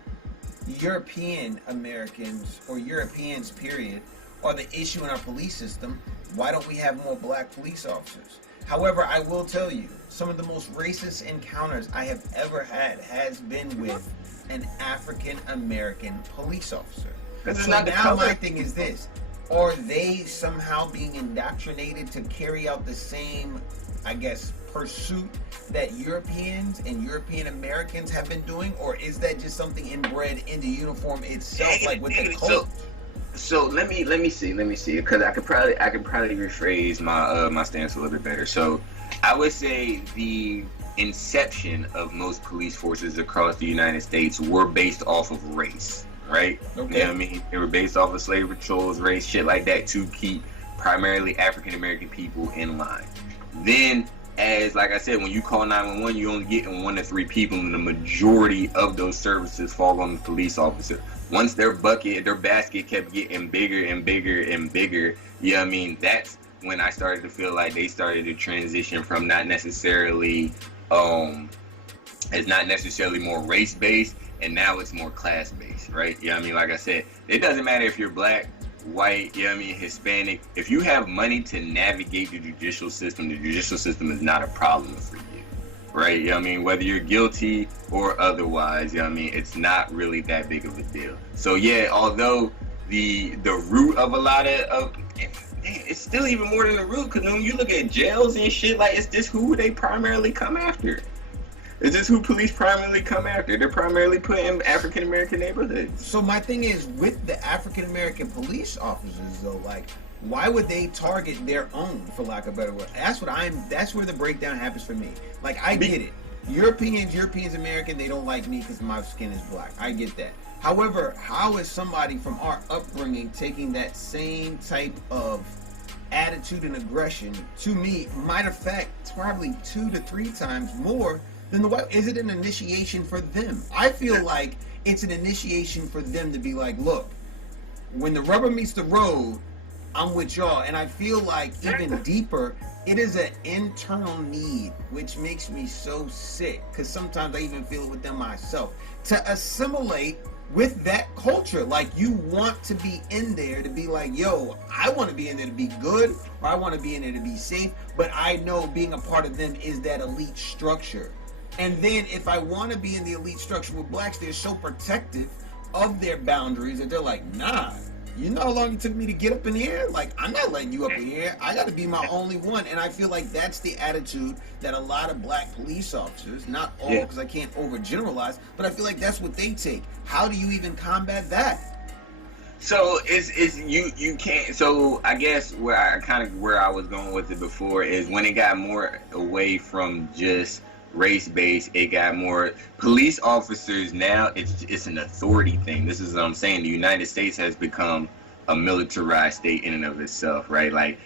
European Americans or Europeans period are the issue in our police system, why don't we have more black police officers? However, I will tell you, some of the most racist encounters I have ever had has been with an African American police officer. So now my thing is this. Are they somehow being indoctrinated to carry out the same, I guess, pursuit that Europeans and European Americans have been doing? Or is that just something inbred in the uniform itself, like with the code? So let me see, because I could probably rephrase my stance a little bit better. So I would say the inception of most police forces across the United States were based off of race. Right? Okay. You know what I mean? They were based off of slave patrols, race, shit like that, to keep primarily African American people in line. Then, as like I said, when you call 911, you only get 1 to 3 people, and the majority of those services fall on the police officer. Once their basket kept getting bigger and bigger and bigger, you know what I mean? That's when I started to feel like they started to transition from not necessarily it's not necessarily more race based, and now it's more class based, right? You know what I mean? Like I said, it doesn't matter if you're black, white, you know what I mean, Hispanic. If you have money to navigate the judicial system is not a problem for you, right? You know what I mean? Whether you're guilty or otherwise, you know what I mean? It's not really that big of a deal. So yeah, although the root of a lot of it's still even more than the root, because when you look at jails and shit, like, it's just who they primarily come after. It's just who police primarily come after. They're primarily put in African American neighborhoods. So my thing is, with the African American police officers, though, like, why would they target their own, for lack of a better word? That's where the breakdown happens for me. Like, I get it. Europeans American, they don't like me because my skin is black. I get that. However, how is somebody from our upbringing taking that same type of attitude and aggression, to me, might affect probably 2 to 3 times more than the white? Is it an initiation for them? I feel like it's an initiation for them to be like, look, when the rubber meets the road, I'm with y'all. And I feel like even deeper, it is an internal need, which makes me so sick, because sometimes I even feel it within myself, to assimilate with that culture. Like, you want to be in there to be like, yo, I want to be in there to be good, or I want to be in there to be safe, but I know being a part of them is that elite structure. And then if I want to be in the elite structure with blacks, they're so protective of their boundaries that they're like, nah, you know how long it took me to get up in here? Like, I'm not letting you up in here. I got to be my only one. And I feel like that's the attitude that a lot of black police officers, not all, because I can't overgeneralize, but I feel like that's what they take. How do you even combat that? So you can't. So I guess where I was going with it before is when it got more away from just race-based, it got more police officers. Now it's an authority thing. This is what I'm saying. The United States has become a militarized state in and of itself, right? Like,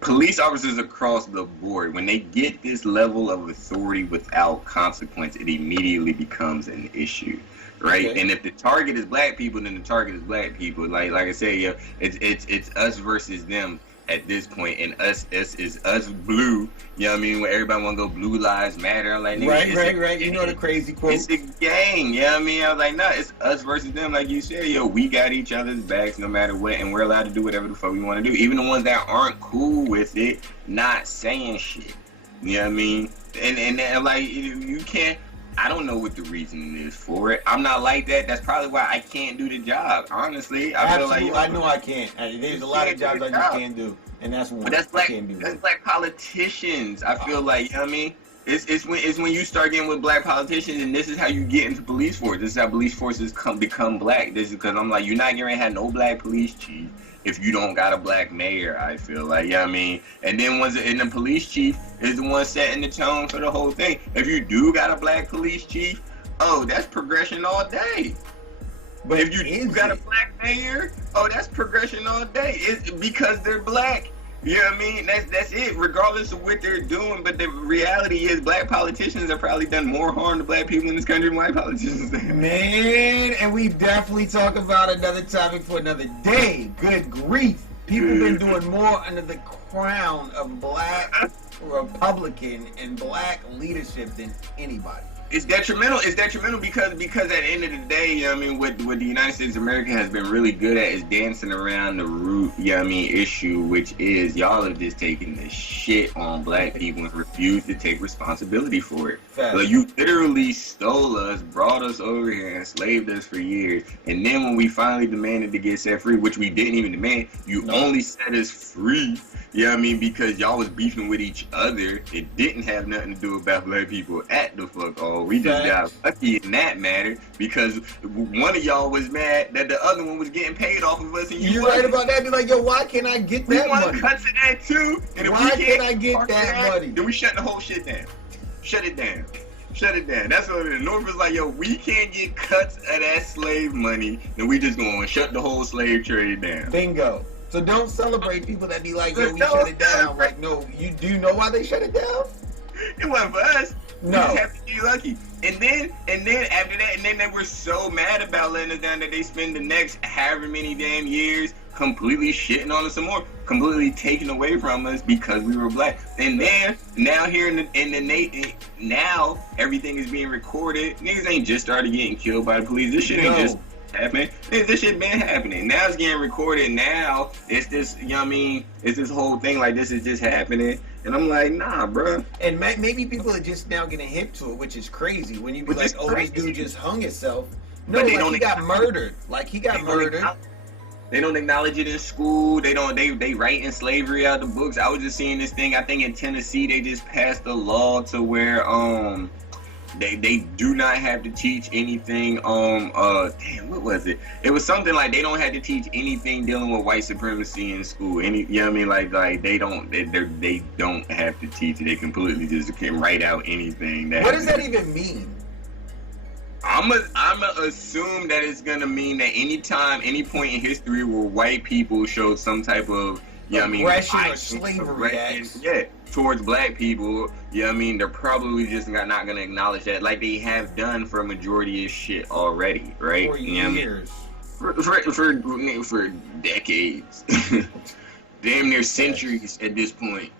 police officers across the board, when they get this level of authority without consequence, it immediately becomes an issue, right? Okay. And if the target is black people, then the target is black people. Like I said, yeah, it's us versus them at this point, and us is us blue. You know what I mean? When everybody want to go blue lives matter, I'm like, nigga, right. You know the crazy quote. It's a gang. You know what I mean? I was like, nah, it's us versus them. Like you said, yo, we got each other's backs no matter what, and we're allowed to do whatever the fuck we want to do. Even the ones that aren't cool with it, not saying shit. You know what I mean? And like, you can't. I don't know what the reasoning is for it. I'm not like that. That's probably why I can't do the job. Honestly, I feel like I know I can't. There's a lot of jobs I just can't do, and that's one. But that's like politicians. I feel like, you know what I mean? It's when you start getting with black politicians, and this is how you get into police force. This is how police forces become black. This is because I'm like, you're not gonna have no black police chief if you don't got a black mayor, I feel like, you know what I mean? And then the police chief is the one setting the tone for the whole thing. If you do got a black police chief, oh, that's progression all day. But if you got a black mayor, oh, that's progression all day. It's because they're black. You know what I mean? That's it, regardless of what they're doing. But the reality is, black politicians have probably done more harm to black people in this country than white politicians have. Man, and we definitely talk about another topic for another day. Good grief. People been doing more under the crown of black Republican and black leadership than anybody. It's detrimental. It's detrimental because at the end of the day, you know what I mean, what the United States of America has been really good at is dancing around the root, you know what I mean, issue, which is y'all are just taking the shit on black people and refuse to take responsibility for it. Like, you literally stole us, brought us over here, and enslaved us for years. And then when we finally demanded to get set free, which we didn't even demand, you only set us free. You know what I mean? Because y'all was beefing with each other. It didn't have nothing to do about black people at the fuck all. We just got lucky in that matter because one of y'all was mad that the other one was getting paid off of us. And you right about that? Be like, yo, why can't I get that money? We want cuts of that too. And why can't I get that money? Then we shut the whole shit down. Shut it down. Shut it down. That's what the North is like, yo, we can't get cuts of that slave money. Then we just going to shut the whole slave trade down. Bingo. So don't celebrate people that be like, yo, we shut it down. Like, no, you do know why they shut it down? It wasn't for us. No. We just have to be lucky. And then after that, and then they were so mad about letting us down that they spend the next however many damn years completely shitting on us some more. completely taken away from us because we were black. And then now here now everything is being recorded. Niggas ain't just started getting killed by the police. This shit ain't just happening. This shit been happening. Now it's getting recorded. Now it's this, you know what I mean? It's this whole thing like this is just happening. And I'm like, nah, bro. And maybe people are just now getting hip to it, which is crazy. When you be like, oh, this dude just hung himself. No, like he got murdered. Like he got murdered. They don't acknowledge it in school. They write in slavery out of the books. I was just seeing this thing. I think in Tennessee they just passed a law to where they do not have to teach anything damn, what was it? It was something like they don't have to teach anything dealing with white supremacy in school. You know what I mean? Like they don't have to teach it. They completely just can write out anything. What does that even mean? I'ma assume that it's gonna mean that anytime, any point in history where white people showed some type of, you know what I mean, aggression or slavery towards black people, you know what I mean, they're probably just not gonna acknowledge that, like they have done for a majority of shit already, right? For years. For decades. Damn near centuries at this point.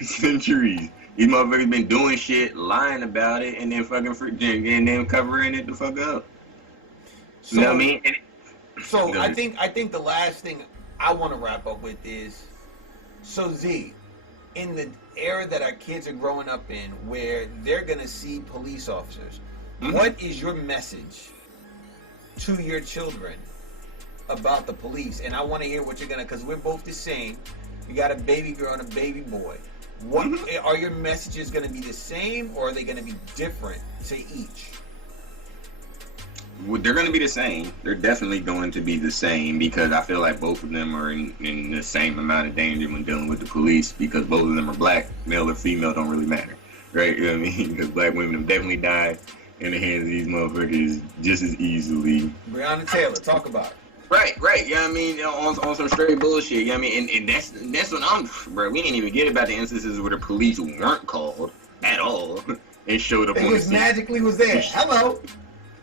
Centuries. These motherfuckers been doing shit, lying about it, and then fucking and then covering it the fuck up. You know what I mean? So I think the last thing I want to wrap up with is, so Z, in the era that our kids are growing up in, where they're gonna see police officers, what is your message to your children about the police? And I want to hear what you're gonna, because we're both the same. You got a baby girl and a baby boy. What are your messages going to be the same, or are they going to be different to each? Well, they're going to be the same. They're definitely going to be the same, because I feel like both of them are in the same amount of danger when dealing with the police, because both of them are black. Male or female don't really matter, right? You know what I mean? Because black women have definitely died in the hands of these motherfuckers just as easily. Breonna Taylor, talk about it. Right, you know what I mean, on some straight bullshit, you know what I mean, and that's what bro, we didn't even get about the instances where the police weren't called at all and showed up they on the just magically was there, hello,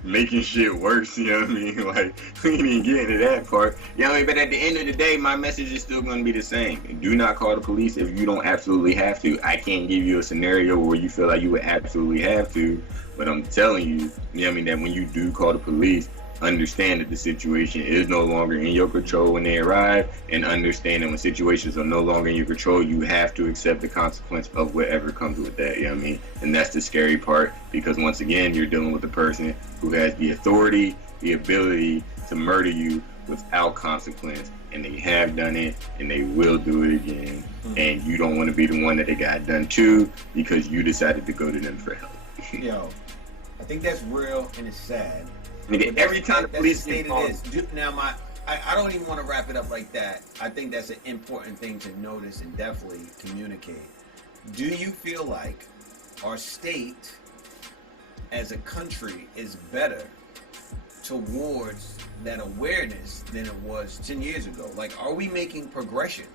making shit worse, you know what I mean, like, we didn't even get into that part, you know what I mean, but at the end of the day, my message is still going to be the same. Do not call the police if you don't absolutely have to. I can't give you a scenario where you feel like you would absolutely have to, but I'm telling you, you know what I mean, that when you do call the police, understand that the situation is no longer in your control when they arrive, and understand that when situations are no longer in your control, you have to accept the consequence of whatever comes with that, you know what I mean? And that's the scary part, because once again, you're dealing with a person who has the authority, the ability to murder you without consequence, and they have done it, and they will do it again, and you don't want to be the one that they got done to, because you decided to go to them for help. Yo, I think that's real, and it's sad. Every time the police get called. Now, I don't even want to wrap it up like that. I think that's an important thing to notice and definitely communicate. Do you feel like our state as a country is better towards that awareness than it was 10 years ago? Like, are we making progression?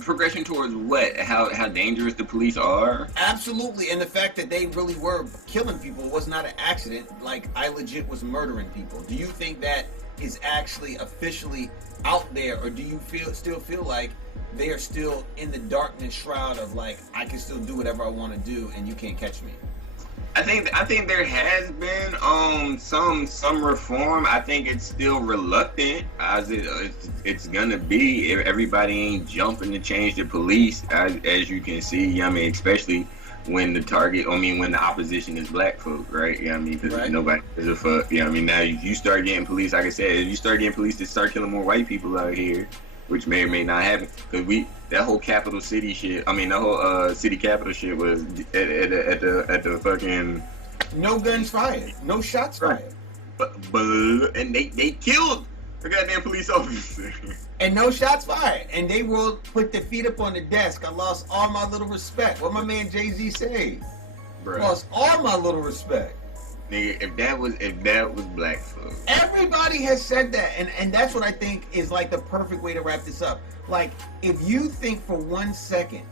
Progression towards what? How dangerous the police are? Absolutely, and the fact that they really were killing people was not an accident. Like, I legit was murdering people. Do you think that is actually officially out there, or do you still feel like they are still in the darkness shroud of like, I can still do whatever I want to do and you can't catch me? I think there has been some reform. I think it's still reluctant, as it's gonna be. Everybody ain't jumping to change the police, as you can see. I mean, especially when when the opposition is black folk, right? I mean, because nobody gives a fuck. I mean, now you start getting police. Like I said, if you start getting police to start killing more white people out here, which may or may not happen, because that whole capital city shit. I mean, the whole city capital shit was at the fucking. No guns fired, no shots fired. But and they killed the goddamn police officer. And no shots fired, and they will put their feet up on the desk. I lost all my little respect. What my man Jay-Z say? Bruh. Lost all my little respect. Nigga, if that was black folks. Everybody has said that, and that's what I think is like the perfect way to wrap this up. Like, if you think for 1 second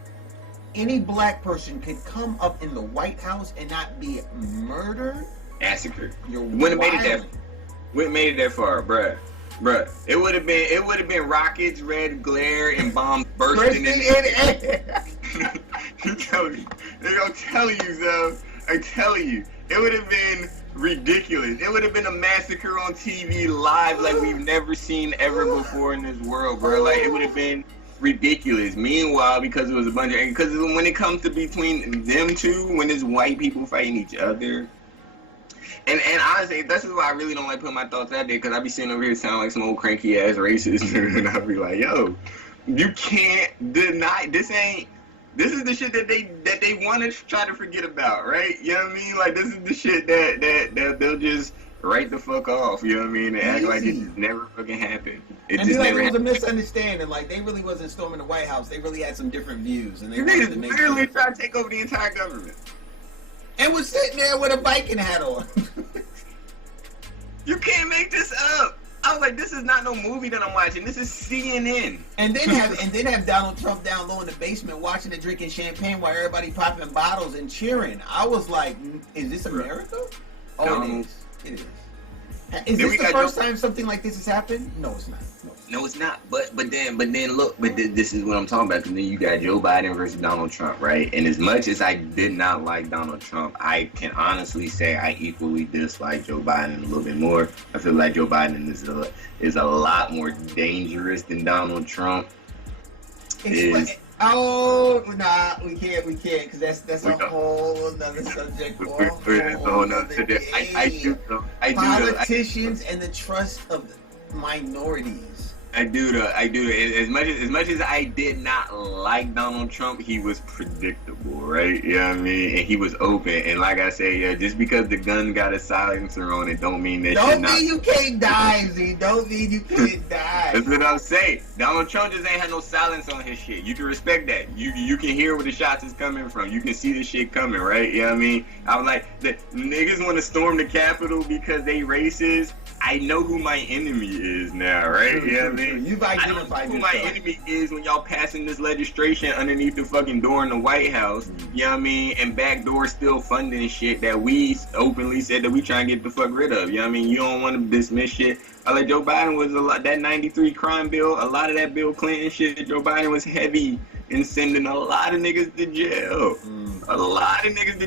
any black person could come up in the White House and not be murdered, massacred, you're wouldn't have made it that far, bruh. Bruh, it would have been rockets, red glare, and bombs bursting in the air. They're gonna tell you, so I tell you, it would have been ridiculous. It would have been a massacre on TV live like we've never seen ever before in this world, bro. Like, it would have been ridiculous. Meanwhile, because it was a bunch of, because when it comes to between them two, when it's white people fighting each other. And honestly, this is why I really don't like putting my thoughts out there, because I be sitting over here sounding like some old cranky ass racist, and I be like, yo, you can't deny this is the shit that they want to try to forget about, right? You know what I mean? Like, this is the shit that they'll just write the fuck off, you know what I mean? And act like it just never fucking happened. It and just like never it was happened. a misunderstanding. Like, they really wasn't storming the White House. They really had some different views, and they They wanted to make literally try to take over the entire government. and was sitting there with a Viking hat on. You can't make this up. I was like, this is not no movie that I'm watching. This is CNN. And then have Donald Trump down low in the basement watching it, drinking champagne while everybody popping bottles and cheering. I was like, is this America? Oh, it is. It is. Is this the first time something like this has happened? No, it's not. No, it's not. But then look. But this is what I'm talking about. Because then you got Joe Biden versus Donald Trump, right? And as much as I did not like Donald Trump, I can honestly say I equally dislike Joe Biden a little bit more. I feel like Joe Biden is a lot more dangerous than Donald Trump. Oh, nah, we can't, because that's a whole another subject. I do politicians and the trust of minorities. I do. As much as I did not like Donald Trump, he was predictable, right? You know what I mean? And he was open. And like I say, yeah, just because the gun got a silencer on it, don't mean that. Don't mean you can't die, Z. Don't mean you can't die. That's what I'm saying. Donald Trump just ain't had no silence on his shit. You can respect that. You can hear where the shots is coming from. You can see the shit coming, right? You know what I mean? I was like, the niggas want to storm the Capitol because they racist. I know who my enemy is now, right? True, you know what I mean? You've identified who my enemy is when y'all passing this legislation underneath the fucking door in the White House, you know what I mean? And backdoor still funding shit that we openly said that we trying to get the fuck rid of, you know what I mean? You don't want to dismiss shit. Like Joe Biden was a lot, that 93 crime bill, a lot of that Bill Clinton shit, Joe Biden was heavy in sending a lot of niggas to jail. A lot of niggas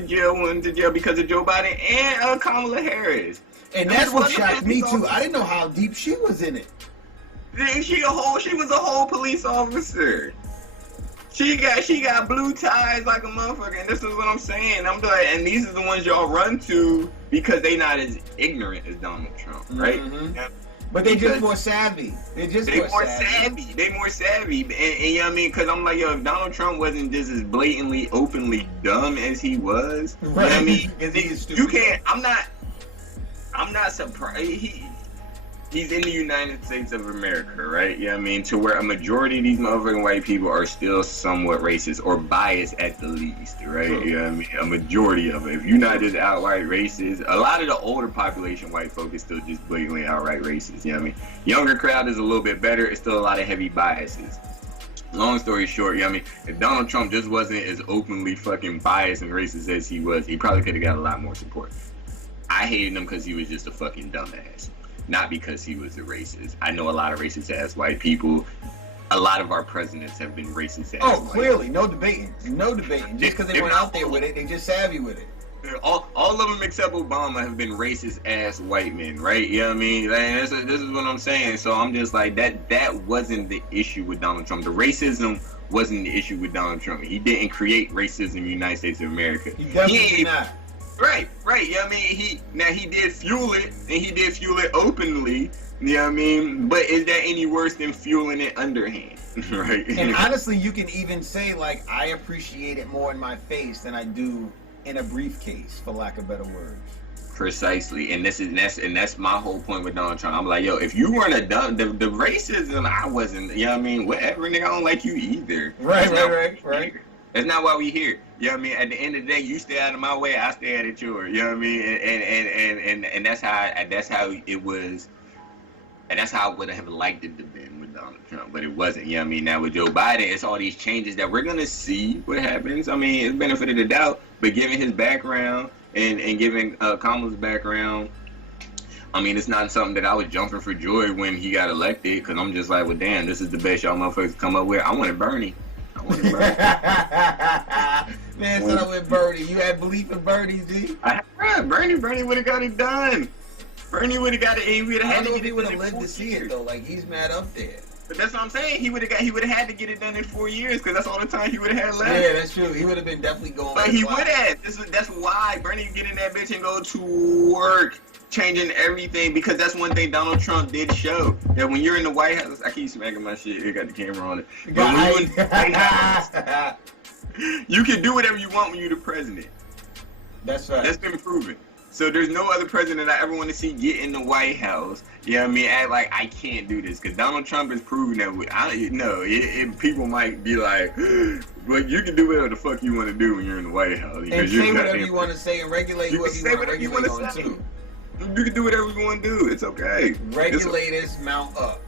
went to jail because of Joe Biden and Kamala Harris. And that's what shocked me too. I didn't know how deep she was in it. She was a whole police officer. She got blue ties like a motherfucker, and this is what I'm saying. I'm like, and these are the ones y'all run to because they not as ignorant as Donald Trump, right? Mm-hmm. Yeah. But they just more savvy. They more savvy. They more savvy, and you know what I mean? Because I'm like, yo, if Donald Trump wasn't just as blatantly, openly dumb as he was, right. You know what I mean? You can't. I'm not surprised. He's in the United States of America, right? You know what I mean? To where a majority of these motherfucking white people are still somewhat racist or biased at the least, right? You know what I mean? A majority of it. If you're not just outright racist, a lot of the older population white folk is still just blatantly outright racist, you know what I mean? Younger crowd is a little bit better. It's still a lot of heavy biases. Long story short, you know what I mean? If Donald Trump just wasn't as openly fucking biased and racist as he was, he probably could have got a lot more support. I hated him because he was just a fucking dumbass, not because he was a racist. I know a lot of racist ass white people. A lot of our presidents have been racist ass. Oh, clearly, no debating. Just because they weren't out there with it, they just savvy with it. All of them except Obama have been racist ass white men, right? You know what I mean? Like, this is what I'm saying. So I'm just like, that wasn't the issue with Donald Trump. The racism wasn't the issue with Donald Trump. He didn't create racism in the United States of America. He definitely did not. Right. You know what I mean? He did fuel it, and he did fuel it openly. You know what I mean? But is that any worse than fueling it underhand? Right. And honestly, you can even say, like, I appreciate it more in my face than I do in a briefcase, for lack of better words. Precisely, and that's my whole point with Donald Trump. I'm like, yo, if you weren't the racism, I wasn't. You know what I mean? Whatever, nigga, I don't like you either. Right. That's not why we here. You know what I mean? At the end of the day, you stay out of my way, I stay out of yours. You know what I mean? And that's how it was, and that's how I would have liked it to have been with Donald Trump, but it wasn't. You know what I mean? Now with Joe Biden, it's all these changes that we're gonna see what happens. I mean, it's benefit of the doubt, but given his background and given Kamala's background, I mean, it's not something that I was jumping for joy when he got elected, because I'm just like, well, damn, this is the best y'all motherfuckers come up with. I wanted Bernie. Man, so I went Bernie. You had belief in Bernie, G? Bernie would have got it done. Bernie would have got it. He would have had to get it. He would have lived to see it though. Like, he's mad up there. But that's what I'm saying. He would have had to get it done in 4 years, because that's all the time he would have had left. Yeah, that's true. He would have been definitely going. But he would have. That's why Bernie get in that bitch and go to work, changing everything, because that's one thing Donald Trump did show, that when you're in the White House, I keep smacking my shit. It got the camera on it. But when you're in the White House, you can do whatever you want when you're the president. That's right. That's been proven. So there's no other president I ever want to see get in the White House. You know what I mean? Act like I can't do this, because Donald Trump has proven that. People might be like, but you can do whatever the fuck you want to do when you're in the White House. And say whatever you want to say and regulate whoever you want to regulate on too. You can do whatever you want to do. It's okay. Regulators mount up.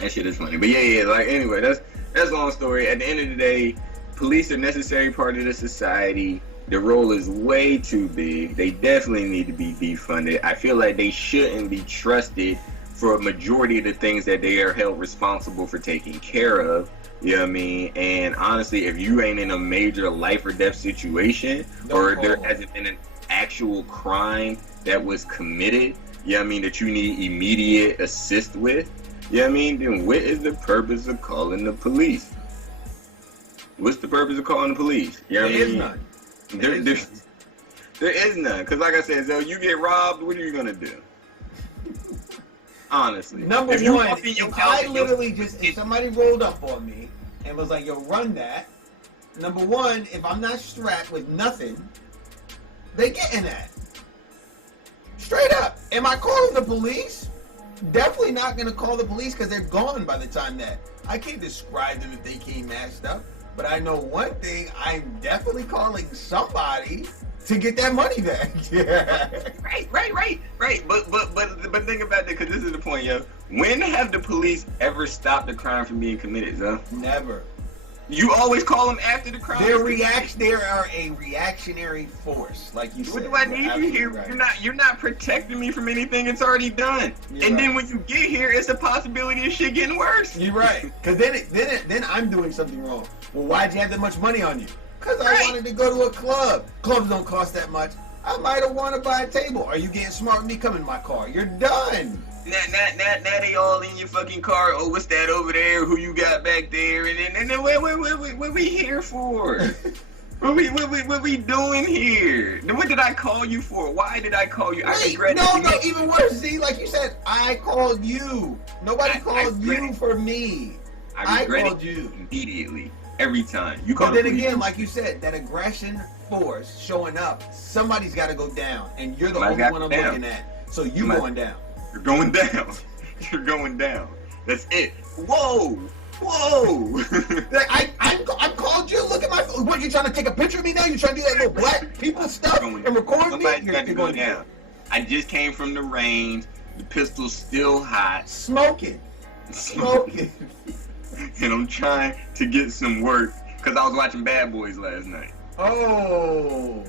That shit is funny. But yeah. Like, anyway, that's a long story. At the end of the day, police are a necessary part of the society. The role is way too big. They definitely need to be defunded. I feel like they shouldn't be trusted for a majority of the things that they are held responsible for taking care of. You know what I mean? And honestly, if you ain't in a major life or death situation, or there hasn't been an actual crime that was committed, you know what I mean, that you need immediate assist with, you know what I mean, then what is the purpose of calling the police? What's the purpose of calling the police? You know what I mean? There is none. There is none. Because like I said, so you get robbed, what are you going to do? Honestly. Number one, if somebody rolled up on me and was like, yo, run that. Number one, if I'm not strapped with nothing, they getting that. Straight up. Am I calling the police? Definitely not going to call the police, because they're gone by the time that. I can't describe them if they came mashed up. But I know one thing, I'm definitely calling somebody to get that money back. Yeah. Right. But think about that, because this is the point, yo. When have the police ever stopped a crime from being committed, yo? Never. You always call them after the crime. They are a reactionary force, like you said. What do I need you here? Right. You're not protecting me from anything. It's already done. Then when you get here, it's a possibility of shit getting worse. You're right. Because then I'm doing something wrong. Well, why'd you have that much money on you? Because I wanted to go to a club. Clubs don't cost that much. I might have wanted to buy a table. Are you getting smart with me? Come in my car. You're done. Now they all in your fucking car. Oh, what's that over there? Who you got back there? And then what we here for? What we doing here? Then what did I call you for? Why did I call you? No, even worse. See, like you said, I called you. Nobody called you for me. I called you immediately. Every time. But then again, like you said, that aggression force showing up, somebody's got to go down, and you're the only one I'm looking at. So going down. You're going down. You're going down. That's it. Whoa. Like, I called you. Look at my phone. What, you trying to take a picture of me now? You trying to do that little black people stuff and record me? You're going down. I just came from the range. The pistol's still hot. Smoking. And I'm trying to get some work, because I was watching Bad Boys last night. Oh.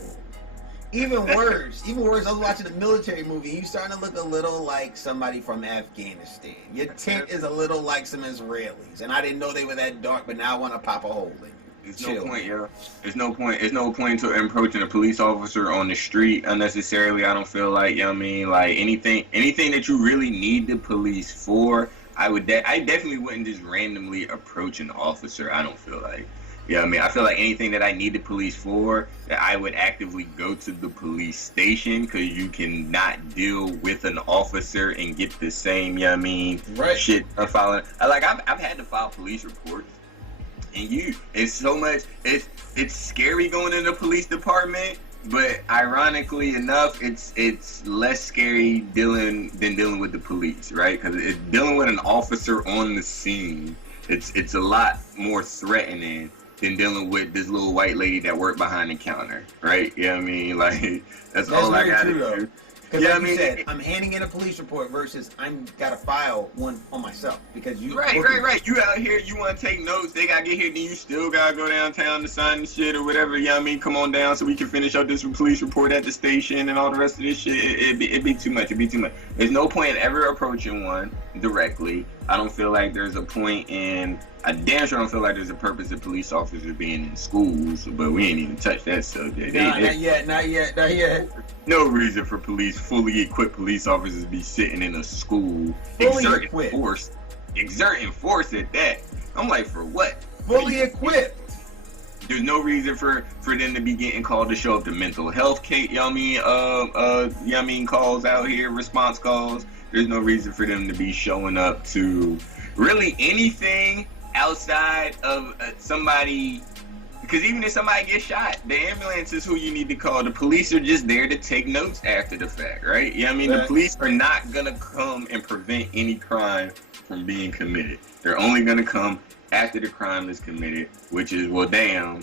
Even worse. I was watching a military movie. You starting to look a little like somebody from Afghanistan. Your tint is a little like some Israelis. And I didn't know they were that dark, but now I want to pop a hole in you. There's no point, yo. There's no point to approaching a police officer on the street unnecessarily. I don't feel like, you know what I mean? Like, anything that you really need the police for, I definitely wouldn't just randomly approach an officer. I don't feel like, you know what I mean? I feel like anything that I need the police for, that I would actively go to the police station, because you can not deal with an officer and get the same, you know what I mean? Right. Shit I'm following. Like, I've had to file police reports, and it's so much, it's scary going in the police department. But ironically enough, it's less scary than dealing with the police, right? Because it's dealing with an officer on the scene. It's a lot more threatening than dealing with this little white lady that worked behind the counter, right? You know what I mean? Like, that's all I gotta do. Because like you said, I'm handing in a police report versus I'm got to file one on myself because you. Right. You out here, you want to take notes. They gotta get here, then you still gotta go downtown to sign the shit or whatever. You know what I mean? Come on down so we can finish up this police report at the station and all the rest of this shit. It'd be too much. It'd be too much. There's no point in ever approaching one directly. I don't feel like there's a point in. I damn sure don't feel like there's a purpose of police officers being in schools, but we ain't even touched that subject. Not yet. No reason for fully equipped police officers to be sitting in a school exerting force at that. I'm like, for what? Fully equipped. There's no reason for them to be getting called to show up to mental health calls out here, response calls. There's no reason for them to be showing up to really anything outside of somebody. Because even if somebody gets shot, the ambulance is who you need to call. The police are just there to take notes after the fact, right? You know what I mean? The police are not going to come and prevent any crime from being committed. They're only going to come after the crime is committed, which is, well, damn,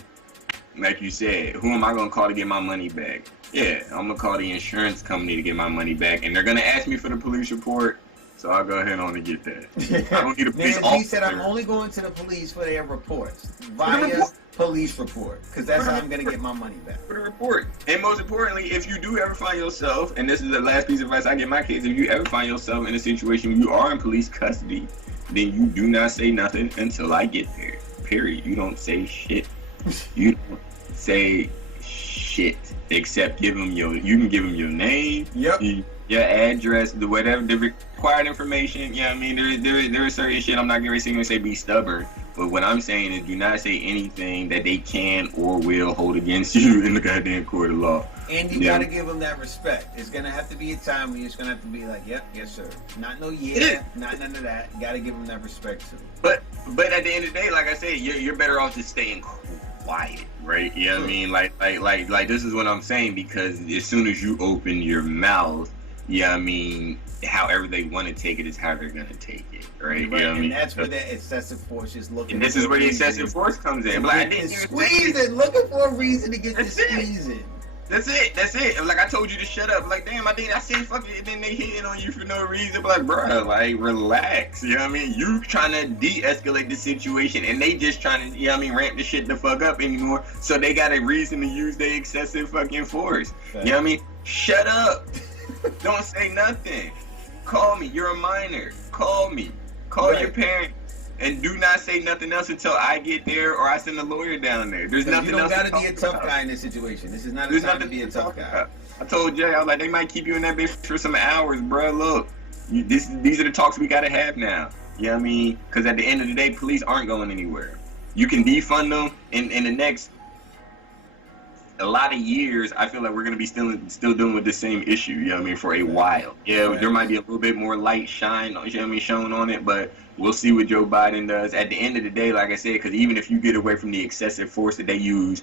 like you said, who am I going to call to get my money back? Yeah, I'm going to call the insurance company to get my money back, and they're going to ask me for the police report, so I'll go ahead on and get that. I don't need a police officer. He said, I'm only going to the police for their reports. Via police report, because that's how I'm going to get my money back. For the report. And most importantly, if you do ever find yourself, and this is the last piece of advice I give my kids, if you ever find yourself in a situation where you are in police custody, then you do not say nothing until I get there. Period. You don't say shit. You don't say shit except you can give them your name, your address, the required information. Yeah, I mean, there is certain shit I'm not going to say be stubborn. But what I'm saying is do not say anything that they can or will hold against you in the goddamn court of law. And you got to give them that respect. It's going to have to be a time where you're just going to have to be like, yep, yes, sir. Not no not none of that. Got to give them that respect, too. But at the end of the day, like I said, you're better off just staying quiet, right? You know what I mean? Like this is what I'm saying, because as soon as you open your mouth, yeah, I mean, however they want to take it is how they're going to take it, right? You know what I mean? And that's where the excessive force is looking. And this is where the excessive force comes in. But I didn't squeezing, looking for a reason to get the squeezing. That's it. Like, I told you to shut up. Like, damn, I said fuck it, and then they hitting on you for no reason. But like, bro, like, relax. You know what I mean? You trying to de-escalate the situation, and they just trying to, you know what I mean, ramp the shit the fuck up anymore. So they got a reason to use their excessive fucking force. Okay. You know what I mean? Shut up. Don't say nothing. Call me. You're a minor. Call me. Call your parents. And do not say nothing else until I get there or I send a lawyer down there. There's nothing else. You don't gotta be a tough guy in this situation. This is not a time to be a tough guy. I told Jay, I was like, they might keep you in that bitch for some hours, bro. Look, these are the talks we gotta have now. You know what I mean? Because at the end of the day, police aren't going anywhere. You can defund them in the next a lot of years. I feel like we're gonna be still dealing with the same issue. You know what I mean? For a while. Yeah, there might be a little bit more light shine, you know what I mean, shown on it, but we'll see what Joe Biden does. At the end of the day, like I said, because even if you get away from the excessive force that they use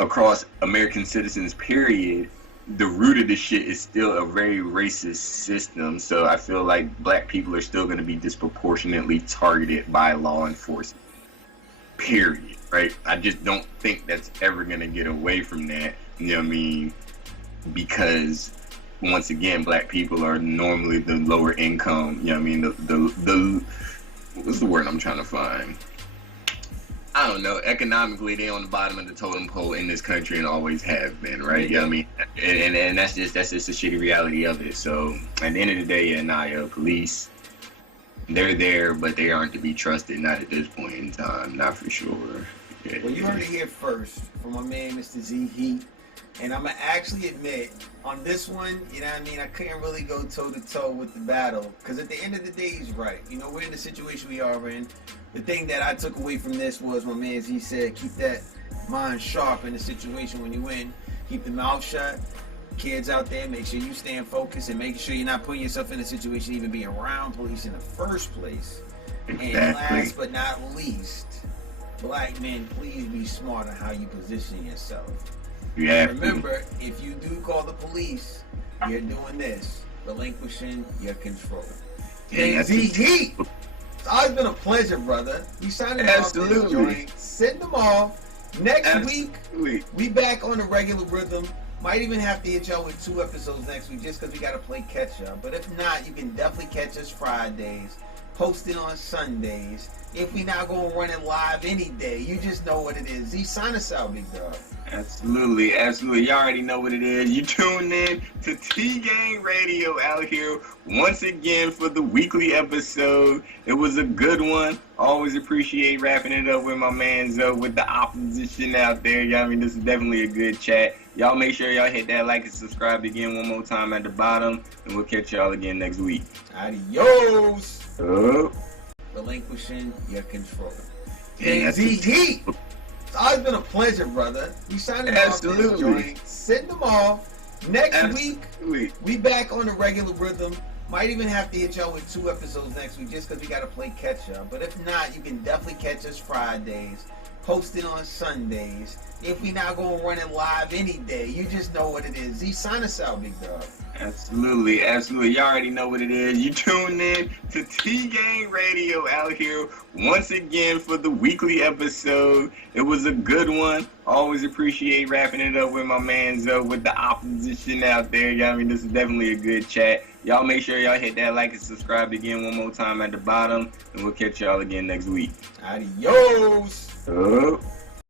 across American citizens, period, the root of this shit is still a very racist system. So I feel like black people are still going to be disproportionately targeted by law enforcement, period, right? I just don't think that's ever going to get away from that, you know what I mean? Because once again, black people are normally the lower income, you know what I mean? The what's the word I'm trying to find? I don't know. Economically, they're on the bottom of the totem pole in this country and always have been, right? You know what I mean? And that's just the shitty reality of it. So at the end of the day, police, they're there, but they aren't to be trusted, not at this point in time, not for sure. Yeah, well, you heard it here first from my man, Mr. Z Heat. And I'm going to actually admit, on this one, you know what I mean, I couldn't really go toe-to-toe with the battle. Because at the end of the day, he's right. You know, we're in the situation we are in. The thing that I took away from this was my man Z said, keep that mind sharp in the situation when you win. Keep the mouth shut. Kids out there, make sure you stay focused and make sure you're not putting yourself in a situation even being around police in the first place. Exactly. And last but not least, black men, please be smart on how you position yourself. Yeah. Remember, if you do call the police, you're doing this, relinquishing your control. Yeah, Z Heat! It's always been a pleasure, brother. You signing off this joint. Send them off. Next week, we back on the regular rhythm. Might even have to hit y'all with 2 episodes next week just because we got to play catch up. But if not, you can definitely catch us Fridays, posted on Sundays. If we not going to run it live any day, you just know what it is. Z, sign us out, big dog. Absolutely, absolutely. Y'all already know what it is. You tuned in to T-Gang Radio out here once again for the weekly episode. It was a good one. Always appreciate wrapping it up with my man Zoe with the opposition out there. Y'all, I mean, this is definitely a good chat. Y'all make sure y'all hit that like and subscribe again one more time at the bottom, and we'll catch y'all again next week. Adios. Oh. Relinquishing your control. And Z Heat. It's always been a pleasure, brother. We signing off this joint. Send them off. Next week, we back on the regular rhythm. Might even have to hit y'all with 2 episodes next week just because we got to play catch up. But if not, you can definitely catch us Fridays, posted on Sundays. If we not going to run it live any day, you just know what it is. Z, sign us out, big dog. Absolutely, absolutely. Y'all already know what it is. You tuned in to T-Gang Radio out here once again for the weekly episode. It was a good one. Always appreciate wrapping it up with my man Zoe with the opposition out there. Y'all, I mean, this is definitely a good chat. Y'all make sure y'all hit that like and subscribe again one more time at the bottom, and we'll catch y'all again next week. Adios. Oh.